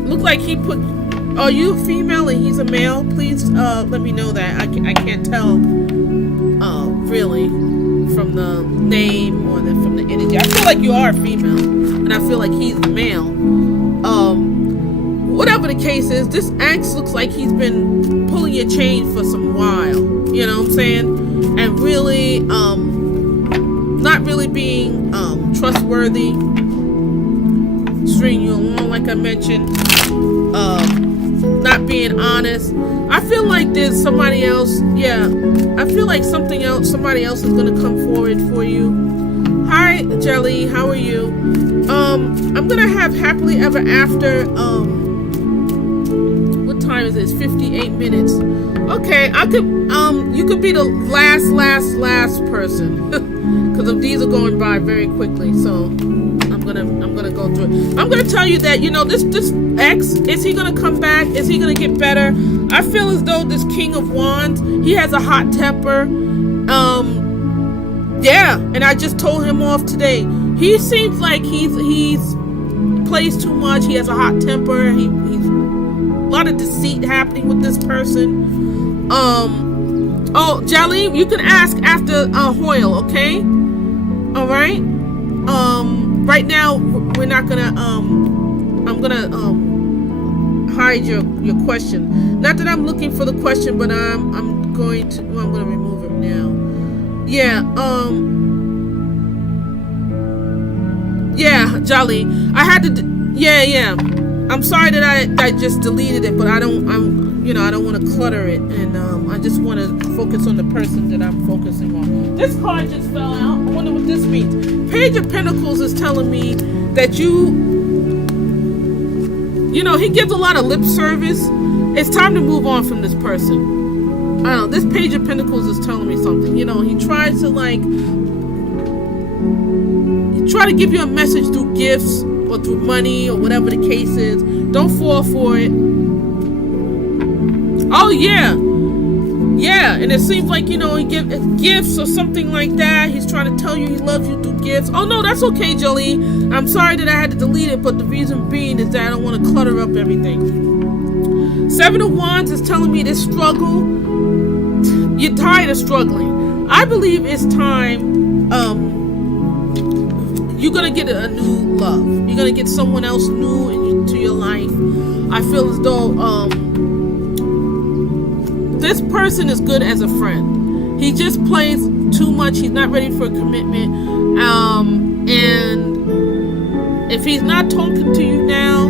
Look like he put, are you female and he's a male? Please let me know that. I can't tell really from the name or from the energy. I feel like you are a female, and I feel like he's male. Whatever the case is, this X looks like he's been pulling your chain for some while. You know what I'm saying? And really, not really being trustworthy, stringing you along, like I mentioned, not being honest. I feel like there's somebody else. Yeah, I feel like somebody else is gonna come forward for you. Hi, Jelly, how are you? I'm gonna have happily ever after. What time is it? It's 58 minutes. Okay, I could. You could be the last person, because these are going by very quickly. So I'm gonna go through it. I'm gonna tell you that this X, is he gonna come back? Is he gonna get better? I feel as though this King of Wands, he has a hot temper. Yeah, and I just told him off today. He seems like he's plays too much. He has a hot temper. He's a lot of deceit happening with this person. Oh, Jelly, you can ask after Hoyle, okay? All right. Right now we're not gonna. I'm gonna hide your question. Not that I'm looking for the question, but I'm going to. Well, I'm gonna remove it now. Yeah. Yeah, Jolly. I had to. Yeah. I'm sorry that I just deleted it, but I don't want to clutter it, and I just want to focus on the person that I'm focusing on. This card just fell out. I wonder what this means. Page of Pentacles is telling me that he gives a lot of lip service. It's time to move on from this person. I don't know. This Page of Pentacles is telling me something. He tries to try to give you a message through gifts or through money or whatever the case is. Don't fall for it. Oh yeah, and it seems like he gives gifts or something like that. He's trying to tell you he loves you through gifts. Oh no, that's okay, Jolie. I'm sorry that I had to delete it, but the reason being is that I don't want to clutter up everything. 7 of Wands is telling me this struggle. You're tired of struggling. I believe it's time. You're gonna get a new love. You're gonna get someone else new into your life. I feel as though this person is good as a friend. He just plays too much. He's not ready for a commitment. And if he's not talking to you now,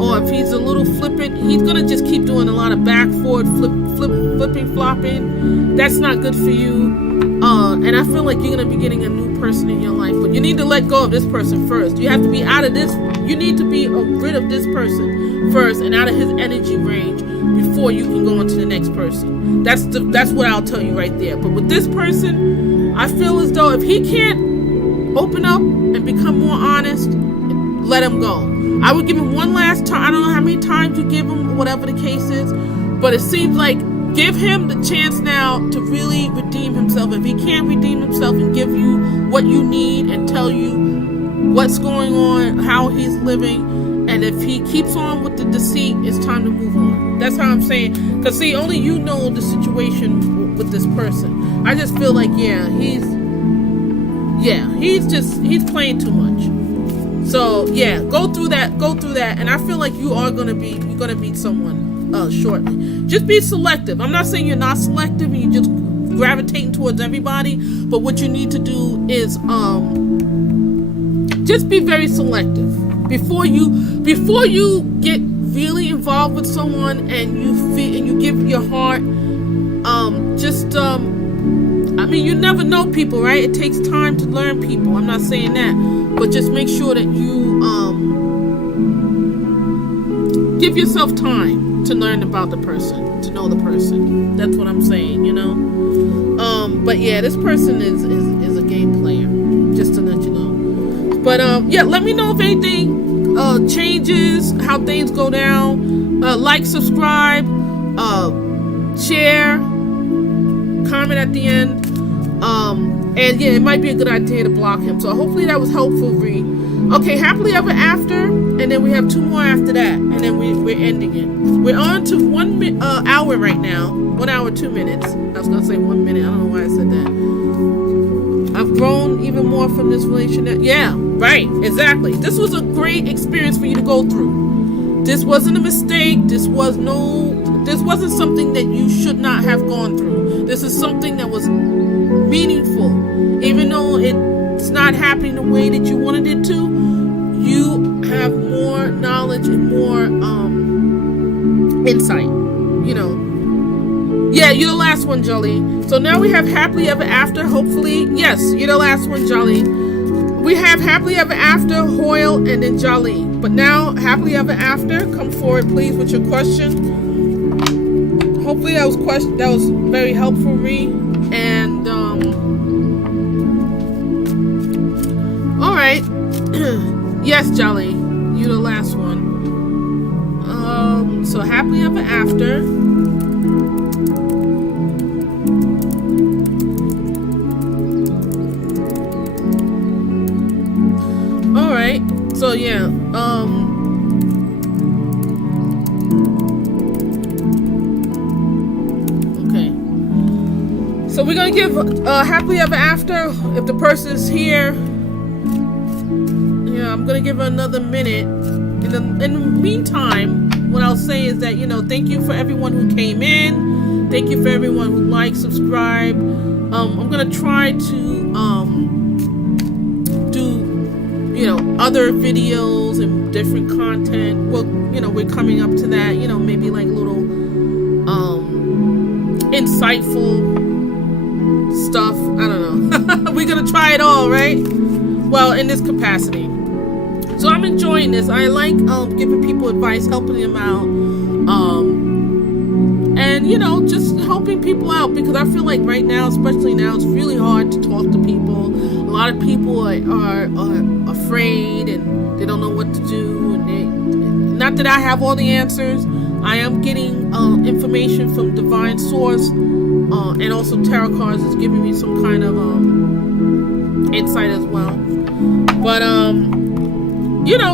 or if he's a little flippant, he's gonna just keep doing a lot of back, forward, flipping, flopping. That's not good for you. And I feel like you're gonna be getting a new person in your life, but you need to let go of this person first. You have to be out of this. You need to be rid of this person first and out of his energy range before you can go on to the next person. That's what I'll tell you right there. But with this person, I feel as though if he can't open up and become more honest, let him go. I would give him one last time. I don't know how many times you give him, whatever the case is, but it seems like give him the chance now to really redeem himself. If he can't redeem himself and give you what you need and tell you what's going on, how he's living, and if he keeps on with the deceit, it's time to move on. That's how I'm saying. Because see, only you know the situation with this person. I just feel like, he's playing too much. So yeah, go through that, and I feel like you're gonna meet someone shortly. Just be selective. I'm not saying you're not selective and you're just gravitating towards everybody, but what you need to do is just be very selective before you get really involved with someone and you give your heart. I mean, you never know people, right? It takes time to learn people. I'm not saying that, but just make sure that you give yourself time to learn about the person, to know the person. That's what I'm saying, But yeah, this person is a game player, just to let you know. But let me know if anything changes, how things go down. Like, subscribe, share, comment at the end. And yeah, it might be a good idea to block him. So hopefully that was helpful, Ree. Okay, happily ever after, and then we have 2 more after that, and then we're ending it. We're on to 1 hour right now. 1 hour 2 minutes. I was gonna say 1 minute. I don't know why I said that. I've grown even more from this relationship. Yeah, right, exactly. This was a great experience for you to go through. This wasn't a mistake. This wasn't something that you should not have gone through. This is something that was meaningful. Even though it's not happening the way that you wanted it to, you have more knowledge and more insight. Yeah, you're the last one, Jolly. So now we have happily ever after, hopefully. Yes, you're the last one, Jolly. We have happily ever after, Hoyle, and then Jolly. But now, happily ever after, come forward, please, with your question. Hopefully that was very helpful, Ree. And all right. Yes, Jolly, you're the last one. So happily ever after. All right. So yeah. So we're going to give happily ever after, if the person is here. Yeah, I'm going to give her another minute. In the meantime, what I'll say is that, thank you for everyone who came in. Thank you for everyone who liked, subscribed. I'm going to try to do, other videos and different content. Well, we're coming up to that, maybe like little insightful stuff. I don't know. We're gonna try it all, right? Well, in this capacity. So I'm enjoying this. I like giving people advice, helping them out, and just helping people out, because I feel like right now, especially now, it's really hard to talk to people. A lot of people are afraid and they don't know what to do, and not that I have all the answers. I am getting information from divine source. And also tarot cards is giving me some kind of insight as well. But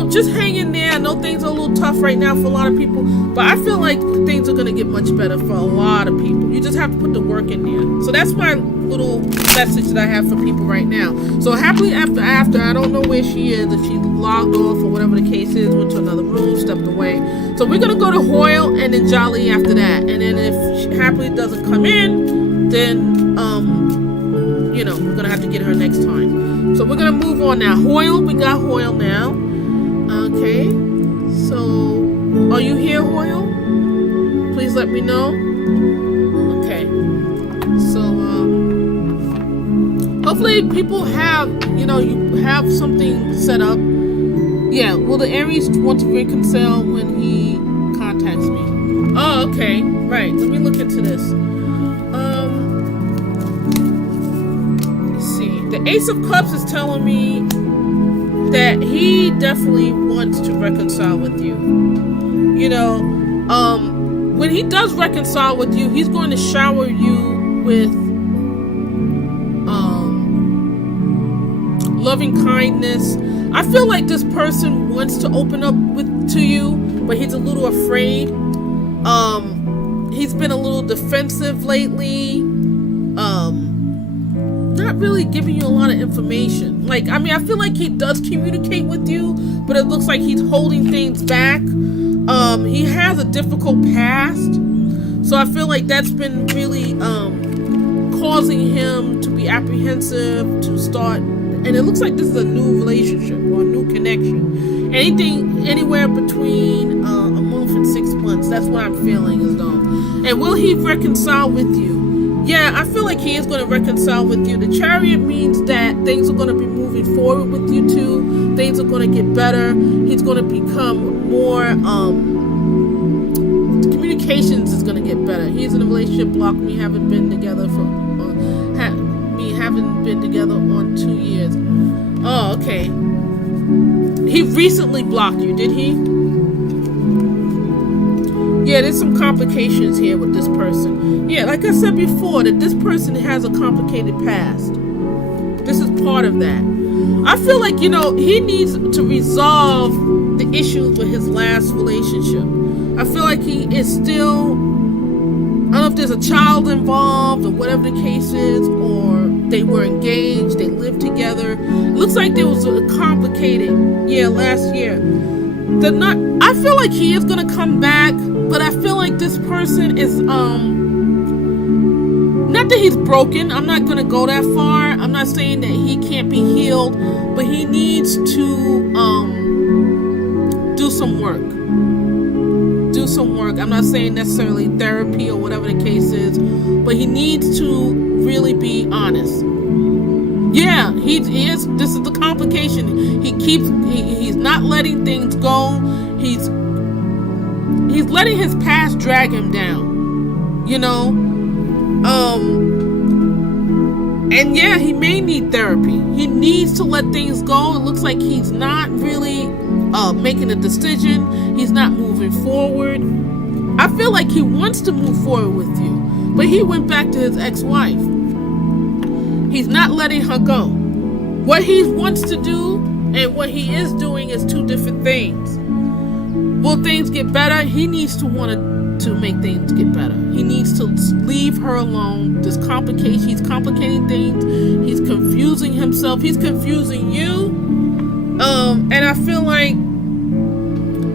just hang in there. I know things are a little tough right now for a lot of people, but I feel like things are going to get much better for a lot of people. You just have to put the work in there. So that's my little message that I have for people right now. So happily after, I don't know where she is, if she logged off or whatever the case is, went to another room, stepped away. So we're going to go to Hoyle and then Jolly after that. And then if she happily doesn't come in, then we're going to have to get her next time. So we're going to move on now. Hoyle, we got Hoyle now. Okay. So, you here, Hoyle? Please let me know. Okay. So, hopefully people have, you have something set up. Yeah, will the Aries want to reconcile when he contacts me? Oh, okay. Right. Let me look into this. Let's see. The Ace of Cups is telling me that he definitely wants to reconcile with you. When he does reconcile with you, he's going to shower you with loving kindness. I feel like this person wants to open up to you, but he's a little afraid. He's been a little defensive lately. Not really giving you a lot of information. I feel like he does communicate with you, but it looks like he's holding things back. He has a difficult past, so I feel like that's been really causing him to be apprehensive to start. And it looks like this is a new relationship or a new connection. Anywhere between a month and 6 months. That's what I'm feeling as though. And will he reconcile with you? Yeah, I feel like he is going to reconcile with you. The Chariot means that things are going to be moving forward with you two. Things are going to get better. He's going to become more, communications is going to get better. He's in a relationship block. We haven't been together on 2 years. Oh, okay. He recently blocked you, did he? Yeah, there's some complications here with this person. Yeah, like I said before, that this person has a complicated past. This is part of that. I feel like, he needs to resolve the issues with his last relationship. I feel like he is still, I don't know if there's a child involved or whatever the case is, or they were engaged, they lived together. Looks like there was a complicated, last year. I feel like he is going to come back, but I feel like this person is, not that he's broken. I'm not going to go that far. I'm not saying that he can't be healed, but he needs to, do some work. I'm not saying necessarily therapy or whatever the case is, but he needs to really be honest. Yeah, he is. This is the complication. He's not letting things go. He's letting his past drag him down. And yeah, he may need therapy. He needs to let things go. It looks like he's not really making a decision. He's not moving forward. I feel like he wants to move forward with you, but he went back to his ex-wife. He's not letting her go. What he wants to do and what he is doing is two different things. Will things get better? He needs to want to make things get better. He needs to leave her alone. He's complicating things. He's confusing himself. He's confusing you. And I feel like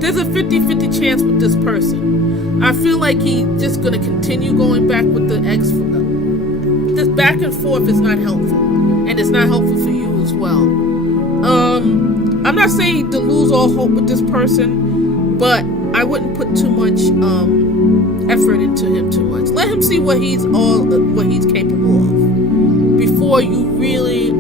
there's a 50-50 chance with this person. I feel like he's just going to continue going back with the ex. This back and forth is not helpful. And it's not helpful for you as well. I'm not saying to lose all hope with this person, but I wouldn't put too much effort into him too much. Let him see what he's capable of before you really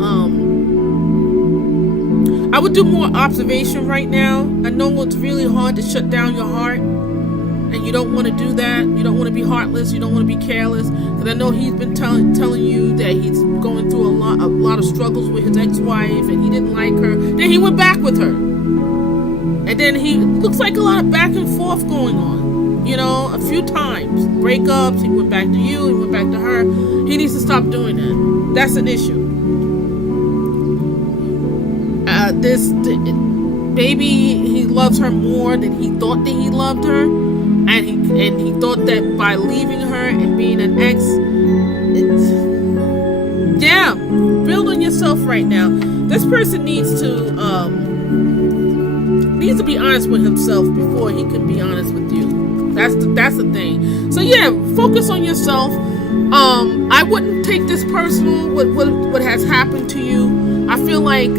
I would do more observation right now. I know it's really hard to shut down your heart, and you don't want to do that. You don't want to be heartless. You don't want to be careless. Because I know he's been telling you that he's going through a lot of struggles with his ex-wife, and he didn't like her. Then he went back with her, and then he looks like a lot of back and forth going on. A few times breakups. He went back to you. He went back to her. He needs to stop doing that. That's an issue. Maybe he loves her more than he thought that he loved her, and he thought that by leaving her and being an ex, build on yourself right now. This person needs to be honest with himself before he can be honest with you. That's the thing. So yeah, focus on yourself. I wouldn't take this personal. What has happened to you? I feel like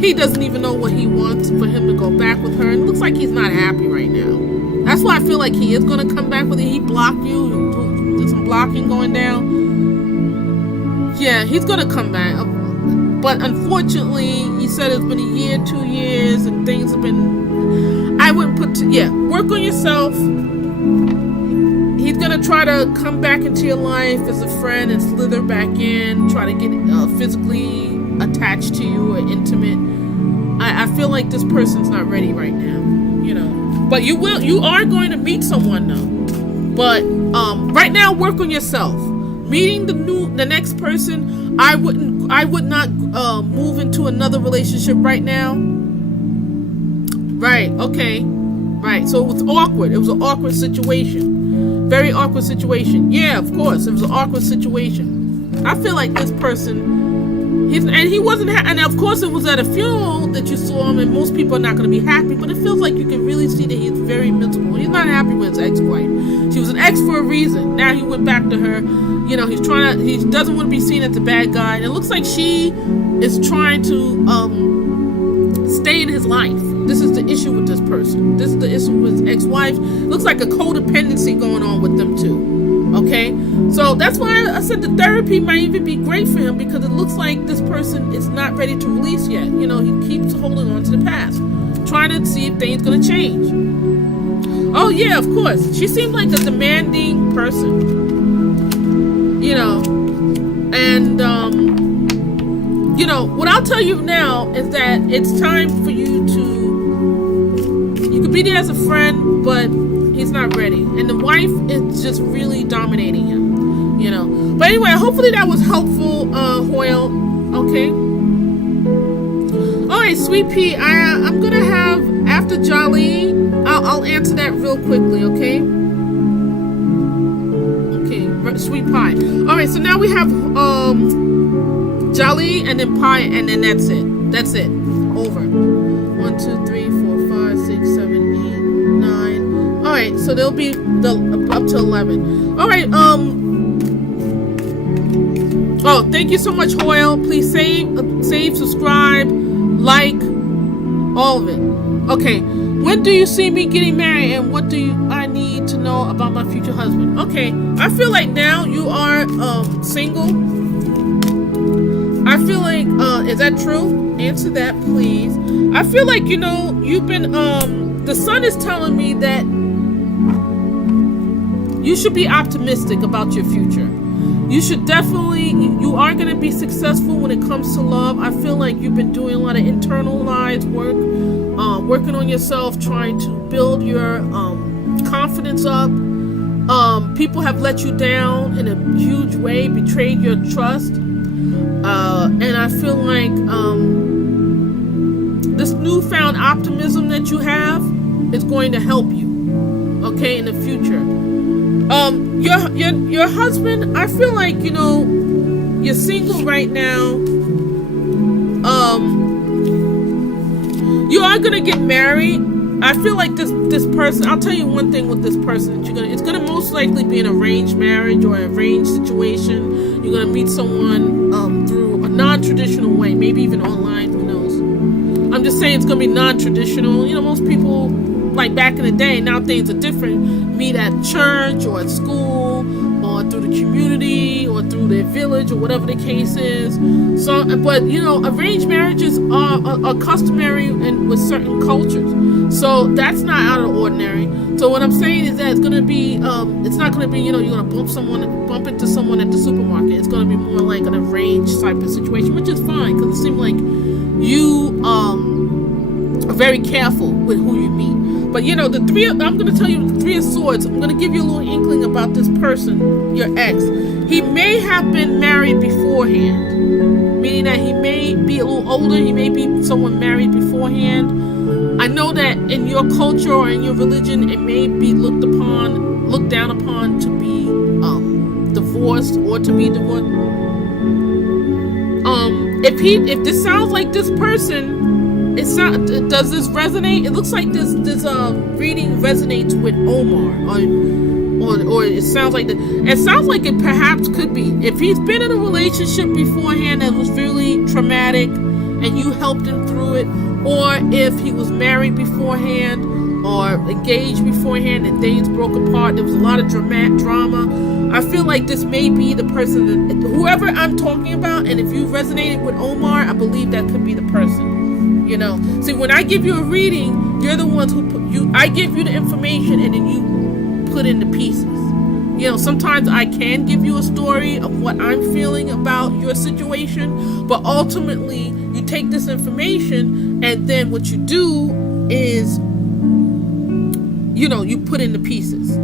he doesn't even know what he wants for him to go back with her. And it looks like he's not happy right now. That's why I feel like he is going to come back with it. He blocked you. There's some blocking going down. Yeah, he's going to come back. But unfortunately, he said it's been a year, 2 years, and things have been... I wouldn't put... work on yourself. He's going to try to come back into your life as a friend and slither back in, try to get physically attached to you or intimate. I feel like this person's not ready right now, you know. But you are going to meet someone though. But right now, work on yourself. Meeting the next person, I would not move into another relationship right now. Right, okay. Right, so it was awkward. It was an awkward situation. Very awkward situation. Yeah, of course, it was an awkward situation. I feel like this person, he wasn't, and of course it was at a funeral that you saw him, and most people are not going to be happy, but it feels like you can really see that he's very miserable. He's not happy with his ex-wife. She was an ex for a reason. Now he went back to her. You know, he doesn't want to be seen as a bad guy, and it looks like she is trying to stay in his life. This is the issue with this person. This is the issue with his ex-wife. Looks like a codependency going on with them too. Okay, so that's why I said the therapy might even be great for him, because it looks like this person is not ready to release yet. You know, he keeps holding on to the past, trying to see if things going to change. Oh yeah, of course. She seemed like a demanding person. You know, and you know, what I'll tell you now is that it's time for you could be there as a friend, but he's not ready. And the wife is just really dominating him, you know. But anyway, hopefully that was helpful, Hoyle. Okay. All right, Sweet Pea, I'm going to have, after Jolly, I'll answer that real quickly, okay? Okay, Sweet Pie. All right, so now we have Jolly and then Pie, and then that's it. That's it. Over. 1, 2, 3, 4, 5, 6, 7, 8, 9. All right, so there'll be up to 11. All right. Oh, thank you so much, Hoyle. Please save, subscribe, like, all of it. Okay. When do you see me getting married, and what do I need to know about my future husband? Okay. I feel like now you are single. I feel like, is that true? Answer that, please. I feel like, you know, you've been, the sun is telling me that you should be optimistic about your future. You should definitely, you are going to be successful when it comes to love. I feel like you've been doing a lot of internalized work, working on yourself, trying to build your confidence up. People have let you down in a huge way, betrayed your trust. And I feel like this newfound optimism that you have is going to help you, okay, in the future. Your husband, I feel like, you know, you're single right now. You are gonna get married. I feel like this person, I'll tell you one thing with this person, it's gonna most likely be an arranged marriage or an arranged situation. You're gonna meet someone through a non-traditional way, maybe even online, who knows. I'm just saying it's gonna be non-traditional. You know, most people, like back in the day, now things are different, meet at church or at school or through the community or through their village or whatever the case is. So, but you know, arranged marriages are customary with certain cultures. So that's not out of the ordinary. So what I'm saying is that it's going to be, it's not going to be, you know, you're going to bump into someone at the supermarket. It's going to be more like an arranged type of situation, which is fine, because it seems like you are very careful with who you meet. But you know, I'm going to tell you the Three of Swords. I'm going to give you a little inkling about this person, your ex. He may have been married beforehand, meaning that he may be a little older. He may be someone married beforehand. I know that in your culture or in your religion, it may be looked down upon to be divorced or to be divorced. If this sounds like this person, does this resonate? It looks like this reading resonates with Omar, or it sounds like it perhaps could be. If he's been in a relationship beforehand that was really traumatic and you helped him through it, or if he was married beforehand or engaged beforehand and things broke apart, there was a lot of drama. I feel like this may be the person, that, whoever I'm talking about, and if you resonated with Omar, I believe that could be the person. You know, see, when I give you a reading, you're the ones who I give you the information and then you put in the pieces. You know, sometimes I can give you a story of what I'm feeling about your situation, but ultimately you take this information and then what you do is, you know, you put in the pieces.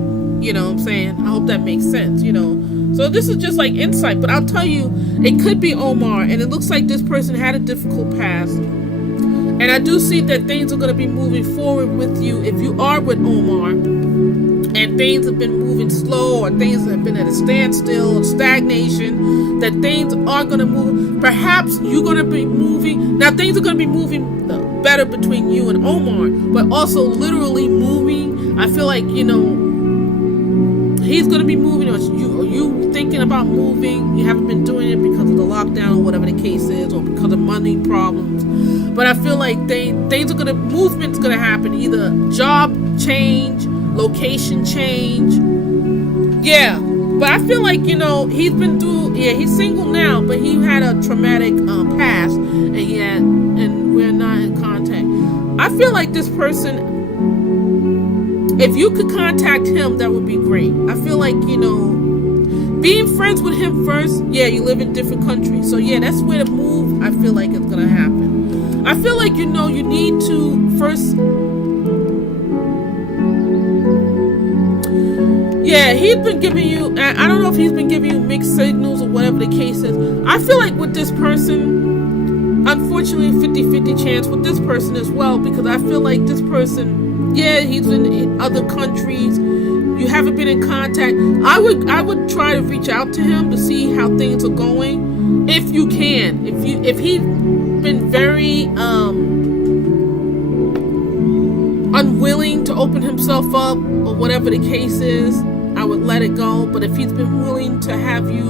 You know what I'm saying? I hope that makes sense, you know. So this is just like insight, but I'll tell you, it could be Omar, and it looks like this person had a difficult past. And I do see that things are going to be moving forward with you if you are with Omar, and things have been moving slow, or things have been at a standstill or stagnation, that things are going to move. Perhaps you're going to be moving. Now things are going to be moving better between you and Omar, but also literally moving. I feel like, you know, he's going to be moving, or you thinking about moving. You haven't been doing it because of the lockdown or whatever the case is, or because of money problems. But I feel like things are going to, movement's going to happen. Either job change, location change. Yeah. But I feel like, you know, he's been through, he's single now, but he had a traumatic past, and we're not in contact. I feel like this person, if you could contact him, that would be great. I feel like, you know, being friends with him first, you live in different countries. So that's where the move, I feel like, is going to happen. I feel like, you know, you need to first, he's been giving you, I don't know if he's been giving you mixed signals or whatever the case is. I feel like with this person, unfortunately, 50-50 chance with this person as well, because I feel like this person, he's in other countries. You haven't been in contact. I would try to reach out to him to see how things are going, if you can. If he's been very unwilling to open himself up or whatever the case is, I would let it go. But if he's been willing to have you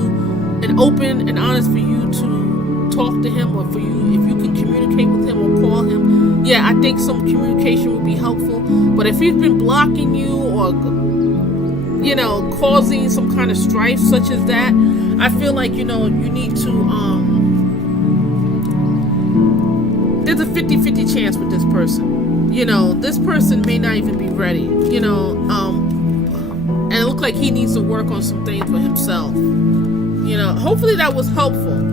and open and honest for you to talk to him, or for you, if you can communicate with him or call him, I think some communication would be helpful. But if he's been blocking you or, you know, causing some kind of strife such as that, I feel like, you know, you need to, there's a 50-50 chance with this person. You know, this person may not even be ready, you know, and it looks like he needs to work on some things for himself. You know, hopefully that was helpful.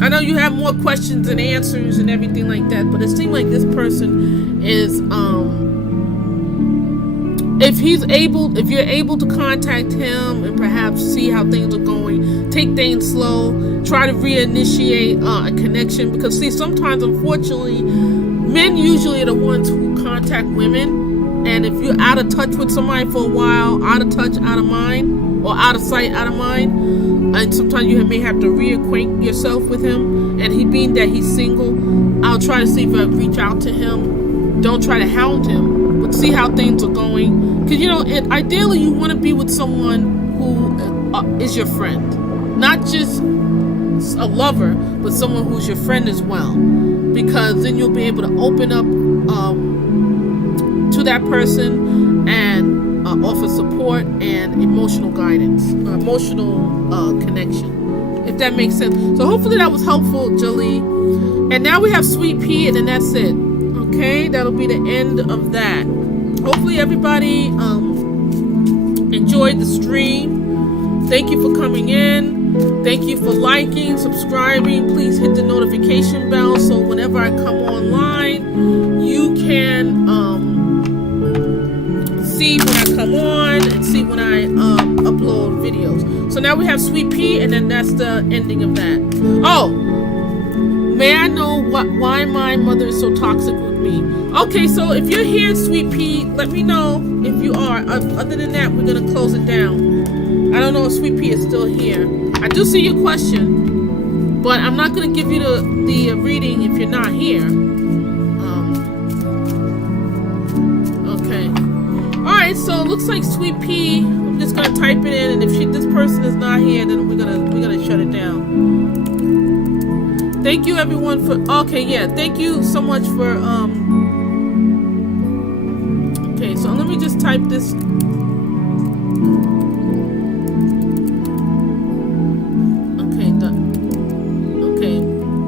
I know you have more questions and answers and everything like that, but it seems like this person is, if you're able to contact him and perhaps see how things are going, take things slow, try to reinitiate a connection, because see, sometimes, unfortunately, men usually are the ones who contact women, and if you're out of touch with somebody for a while, out of touch, out of mind, or out of sight, out of mind, and sometimes you may have to reacquaint yourself with him, and he being that he's single, I'll try to see if I reach out to him. Don't try to hound him, but see how things are going, because, you know, ideally you want to be with someone who is your friend, not just a lover, but someone who's your friend as well, because then you'll be able to open up to that person and offer support and emotional guidance, emotional connection, if that makes sense. So hopefully that was helpful, Jolie. And now we have Sweet Pea, and then that's it. Okay, that'll be the end of that. Hopefully everybody enjoyed the stream. Thank you for coming in. Thank you for liking, subscribing. Please hit the notification bell so whenever I come online, you can see when I come on and see when I upload videos. So now we have Sweet Pea, and then that's the ending of that. Oh, may I know why my mother is so toxic with me? Okay, so if you're here, Sweet Pea, let me know if you are. Other than that, we're going to close it down. I don't know if Sweet Pea is still here. I do see your question, but I'm not going to give you the reading if you're not here. Okay. Alright, so it looks like Sweet Pea. I'm just going to type it in, and if this person is not here, then we're gonna shut it down. Thank you everyone for, okay, yeah, thank you so much for, okay, so let me just type this. Okay, okay,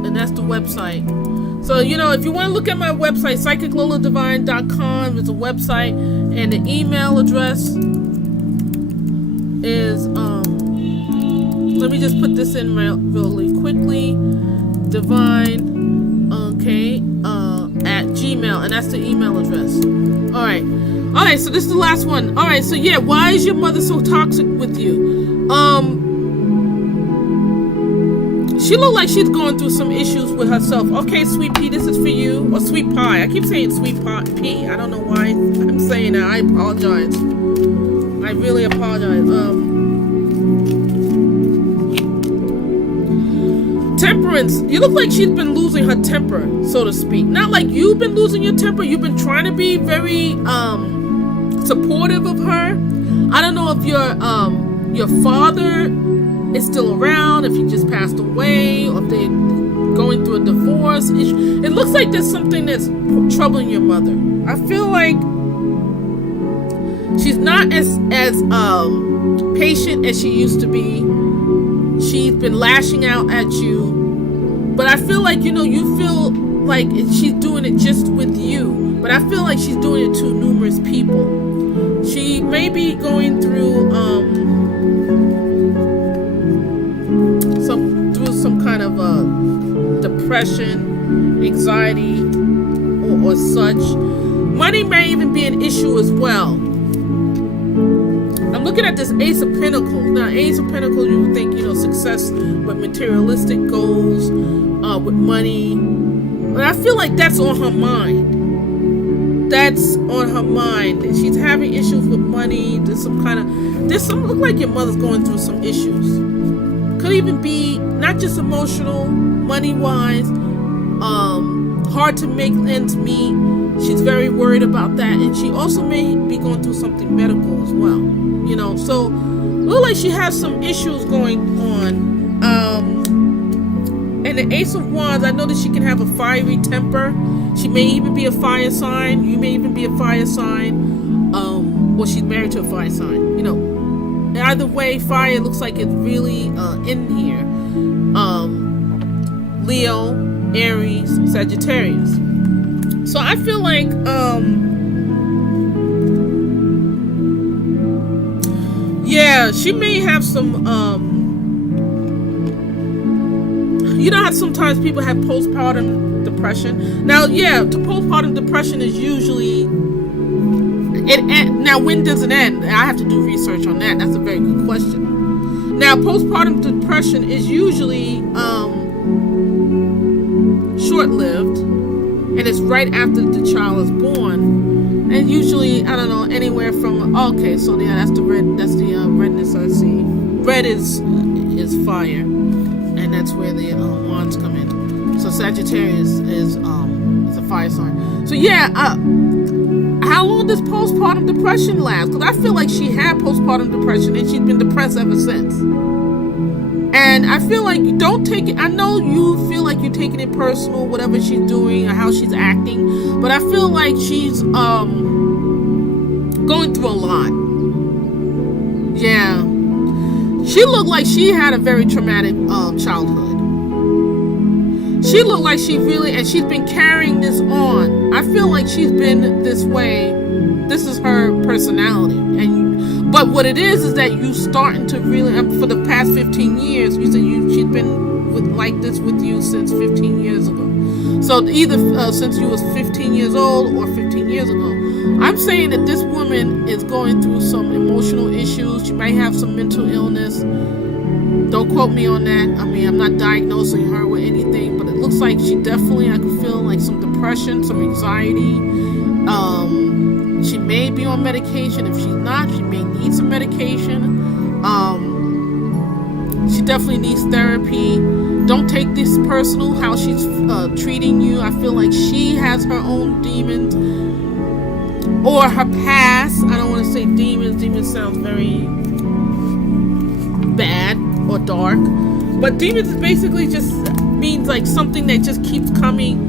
and that's the website. So, you know, if you want to look at my website, psychicloladivine.com is a website, and the email address is, let me just put this in really quickly. Divine, okay, at Gmail, and that's the email address. All right, so this is the last one. All right, so yeah, why is your mother so toxic with you? She looked like she's going through some issues with herself. Okay, Sweet Pea, this is for you. Or Sweet Pie. I keep saying Sweet Pea. I don't know why I'm saying that. I apologize. I really apologize. Temperance. You look like she's been losing her temper, so to speak. Not like you've been losing your temper. You've been trying to be very supportive of her. I don't know if your father is still around, if he just passed away, or if they're going through a divorce. It looks like there's something that's troubling your mother. I feel like she's not as patient as she used to be. She's been lashing out at you, but I feel like, you know, you feel like she's doing it just with you, but I feel like she's doing it to numerous people. She may be going through some kind of depression, anxiety, or such. Money may even be an issue as well. I'm looking at this Ace of Pentacles. Now, Ace of Pentacles, you would think, you know, success with materialistic goals, with money. But I feel like that's on her mind. That's on her mind. She's having issues with money. Look like your mother's going through some issues. Could even be not just emotional, money-wise, hard to make ends meet. She's very worried about that, and she also may be going through something medical as well. You know, so look like she has some issues going on. And the Ace of Wands, I know that she can have a fiery temper. She may even be a fire sign. You may even be a fire sign. Or she's married to a fire sign. You know, either way, fire looks like it's really in here. Leo, Aries, Sagittarius. So I feel like yeah, she may have some you know how sometimes people have postpartum depression. Now, yeah, the postpartum depression is usually now when does it end? I have to do research on that. That's a very good question. Now, postpartum depression is usually short-lived, and it's right after the child is born, and usually, I don't know, anywhere from, okay, so yeah, that's the redness I see. Red is fire, and that's where the wands come in. So Sagittarius is a fire sign. So yeah, how long does postpartum depression last? Because I feel like she had postpartum depression and she's been depressed ever since. And I feel like you don't take it. I know you feel like you're taking it personal, whatever she's doing or how she's acting, but I feel like she's going through a lot. Yeah, she looked like she had a very traumatic childhood. She looked like she really, and she's been carrying this on. I feel like she's been this way. This is her personality, but what it is that you starting to really, for the past 15 years, you said she's been like this with you since 15 years ago. So either since you was 15 years old or 15 years ago. I'm saying that this woman is going through some emotional issues. She might have some mental illness. Don't quote me on that. I mean, I'm not diagnosing her with anything, but it looks like she definitely, I can feel like some depression, some anxiety. She may be on medication. If she's not, she may need some medication. She definitely needs therapy. Don't take this personal, how she's treating you. I feel like she has her own demons or her past. I don't want to say demons. Demons sounds very bad or dark. But demons is basically just means like something that just keeps coming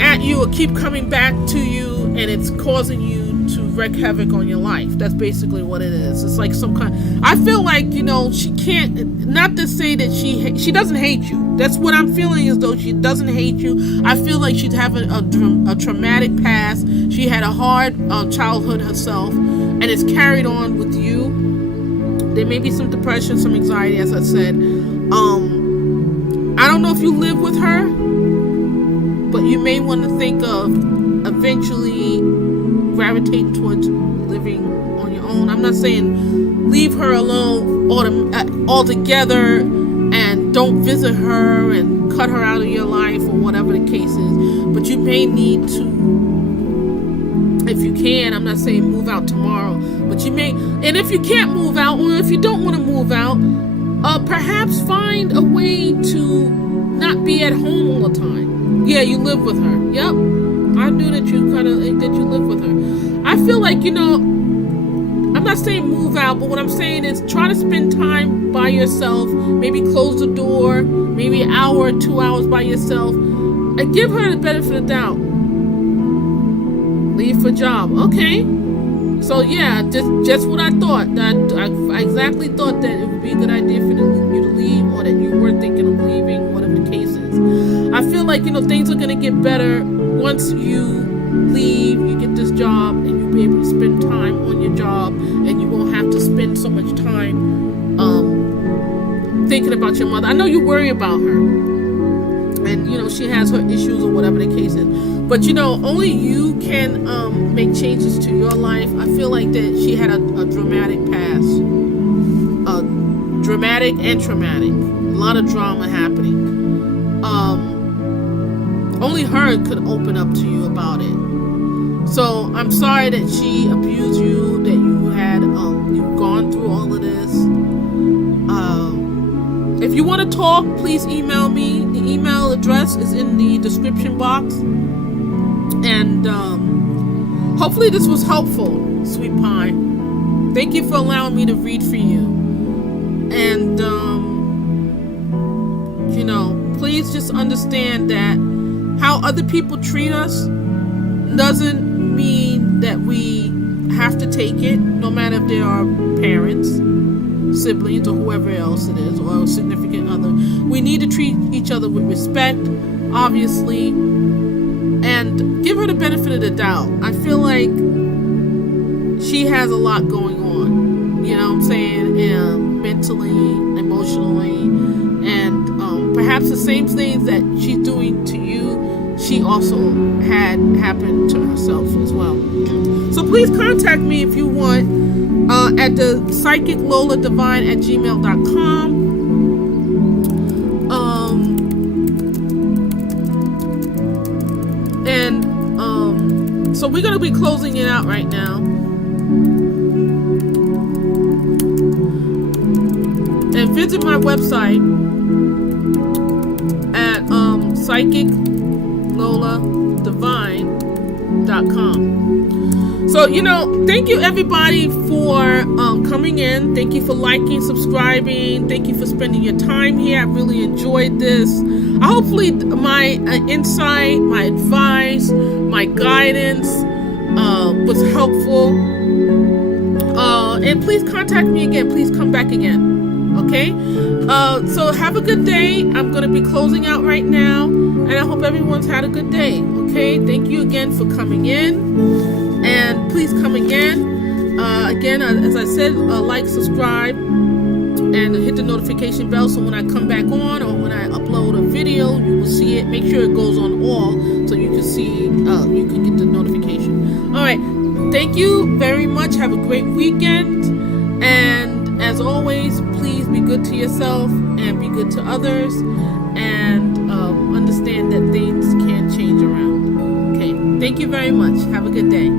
at you or keep coming back to you, and it's causing you to wreak havoc on your life. That's basically what it is. It's like some kind. I feel like, you know, she can't. Not to say that she doesn't hate you. That's what I'm feeling, as though she doesn't hate you. I feel like she's having a traumatic past. She had a hard childhood herself, and it's carried on with you. There may be some depression, some anxiety, as I said. I don't know if you live with her, but you may want to think of eventually gravitating towards living on your own. I'm not saying leave her alone altogether and don't visit her and cut her out of your life or whatever the case is, but you may need to, if you can, I'm not saying move out tomorrow, but you may, and if you can't move out, or if you don't want to move out, perhaps find a way to not be at home all the time. Yeah, you live with her. Yep. I knew that you live with her. I feel like, you know, I'm not saying move out, but what I'm saying is try to spend time by yourself. Maybe close the door, maybe an hour or 2 hours by yourself, and give her the benefit of the doubt. Leave for job. Okay. So yeah, just what I thought. I exactly thought that it would be a good idea for you to leave, or that you were thinking of leaving, whatever the case is. I feel like, you know, things are going to get better once you leave, you get this job, and you'll be able to spend time on your job, and you won't have to spend so much time thinking about your mother. I know you worry about her, and you know she has her issues or whatever the case is, but you know only you can make changes to your life. I feel like that she had a dramatic past, dramatic and traumatic, a lot of drama happening. Only her could open up to you about it. So I'm sorry that she abused you, that you had you've gone through all of this. If you want to talk, please email me. The email address is in the description box. And hopefully this was helpful, sweet pie. Thank you for allowing me to read for you. And you know, please just understand that how other people treat us doesn't mean that we have to take it, no matter if they are parents, siblings, or whoever else it is, or a significant other. We need to treat each other with respect, obviously, and give her the benefit of the doubt. I feel like she has a lot going on, you know what I'm saying, mentally, emotionally, and perhaps the same things that she's doing to you, she also had happened to herself as well. So please contact me if you want at the psychic Lola Divine at gmail.com. So we're going to be closing it out right now. And visit my website at psychicloladivine.com. So, you know, thank you everybody for coming in. Thank you for liking, subscribing. Thank you for spending your time here. I really enjoyed this. Hopefully my insight, my advice, my guidance was helpful. And please contact me again. Please come back again. Okay? So have a good day. I'm going to be closing out right now. And I hope everyone's had a good day. Okay? Thank you again for coming in. And please come again. Again, as I said, like, subscribe, and hit the notification bell so when I come back on or when I upload a video, you will see it. Make sure it goes on all so you can see, you can get the notification. All right. Thank you very much. Have a great weekend. And as always, please be good to yourself and be good to others, and understand that things can change around. Okay. Thank you very much. Have a good day.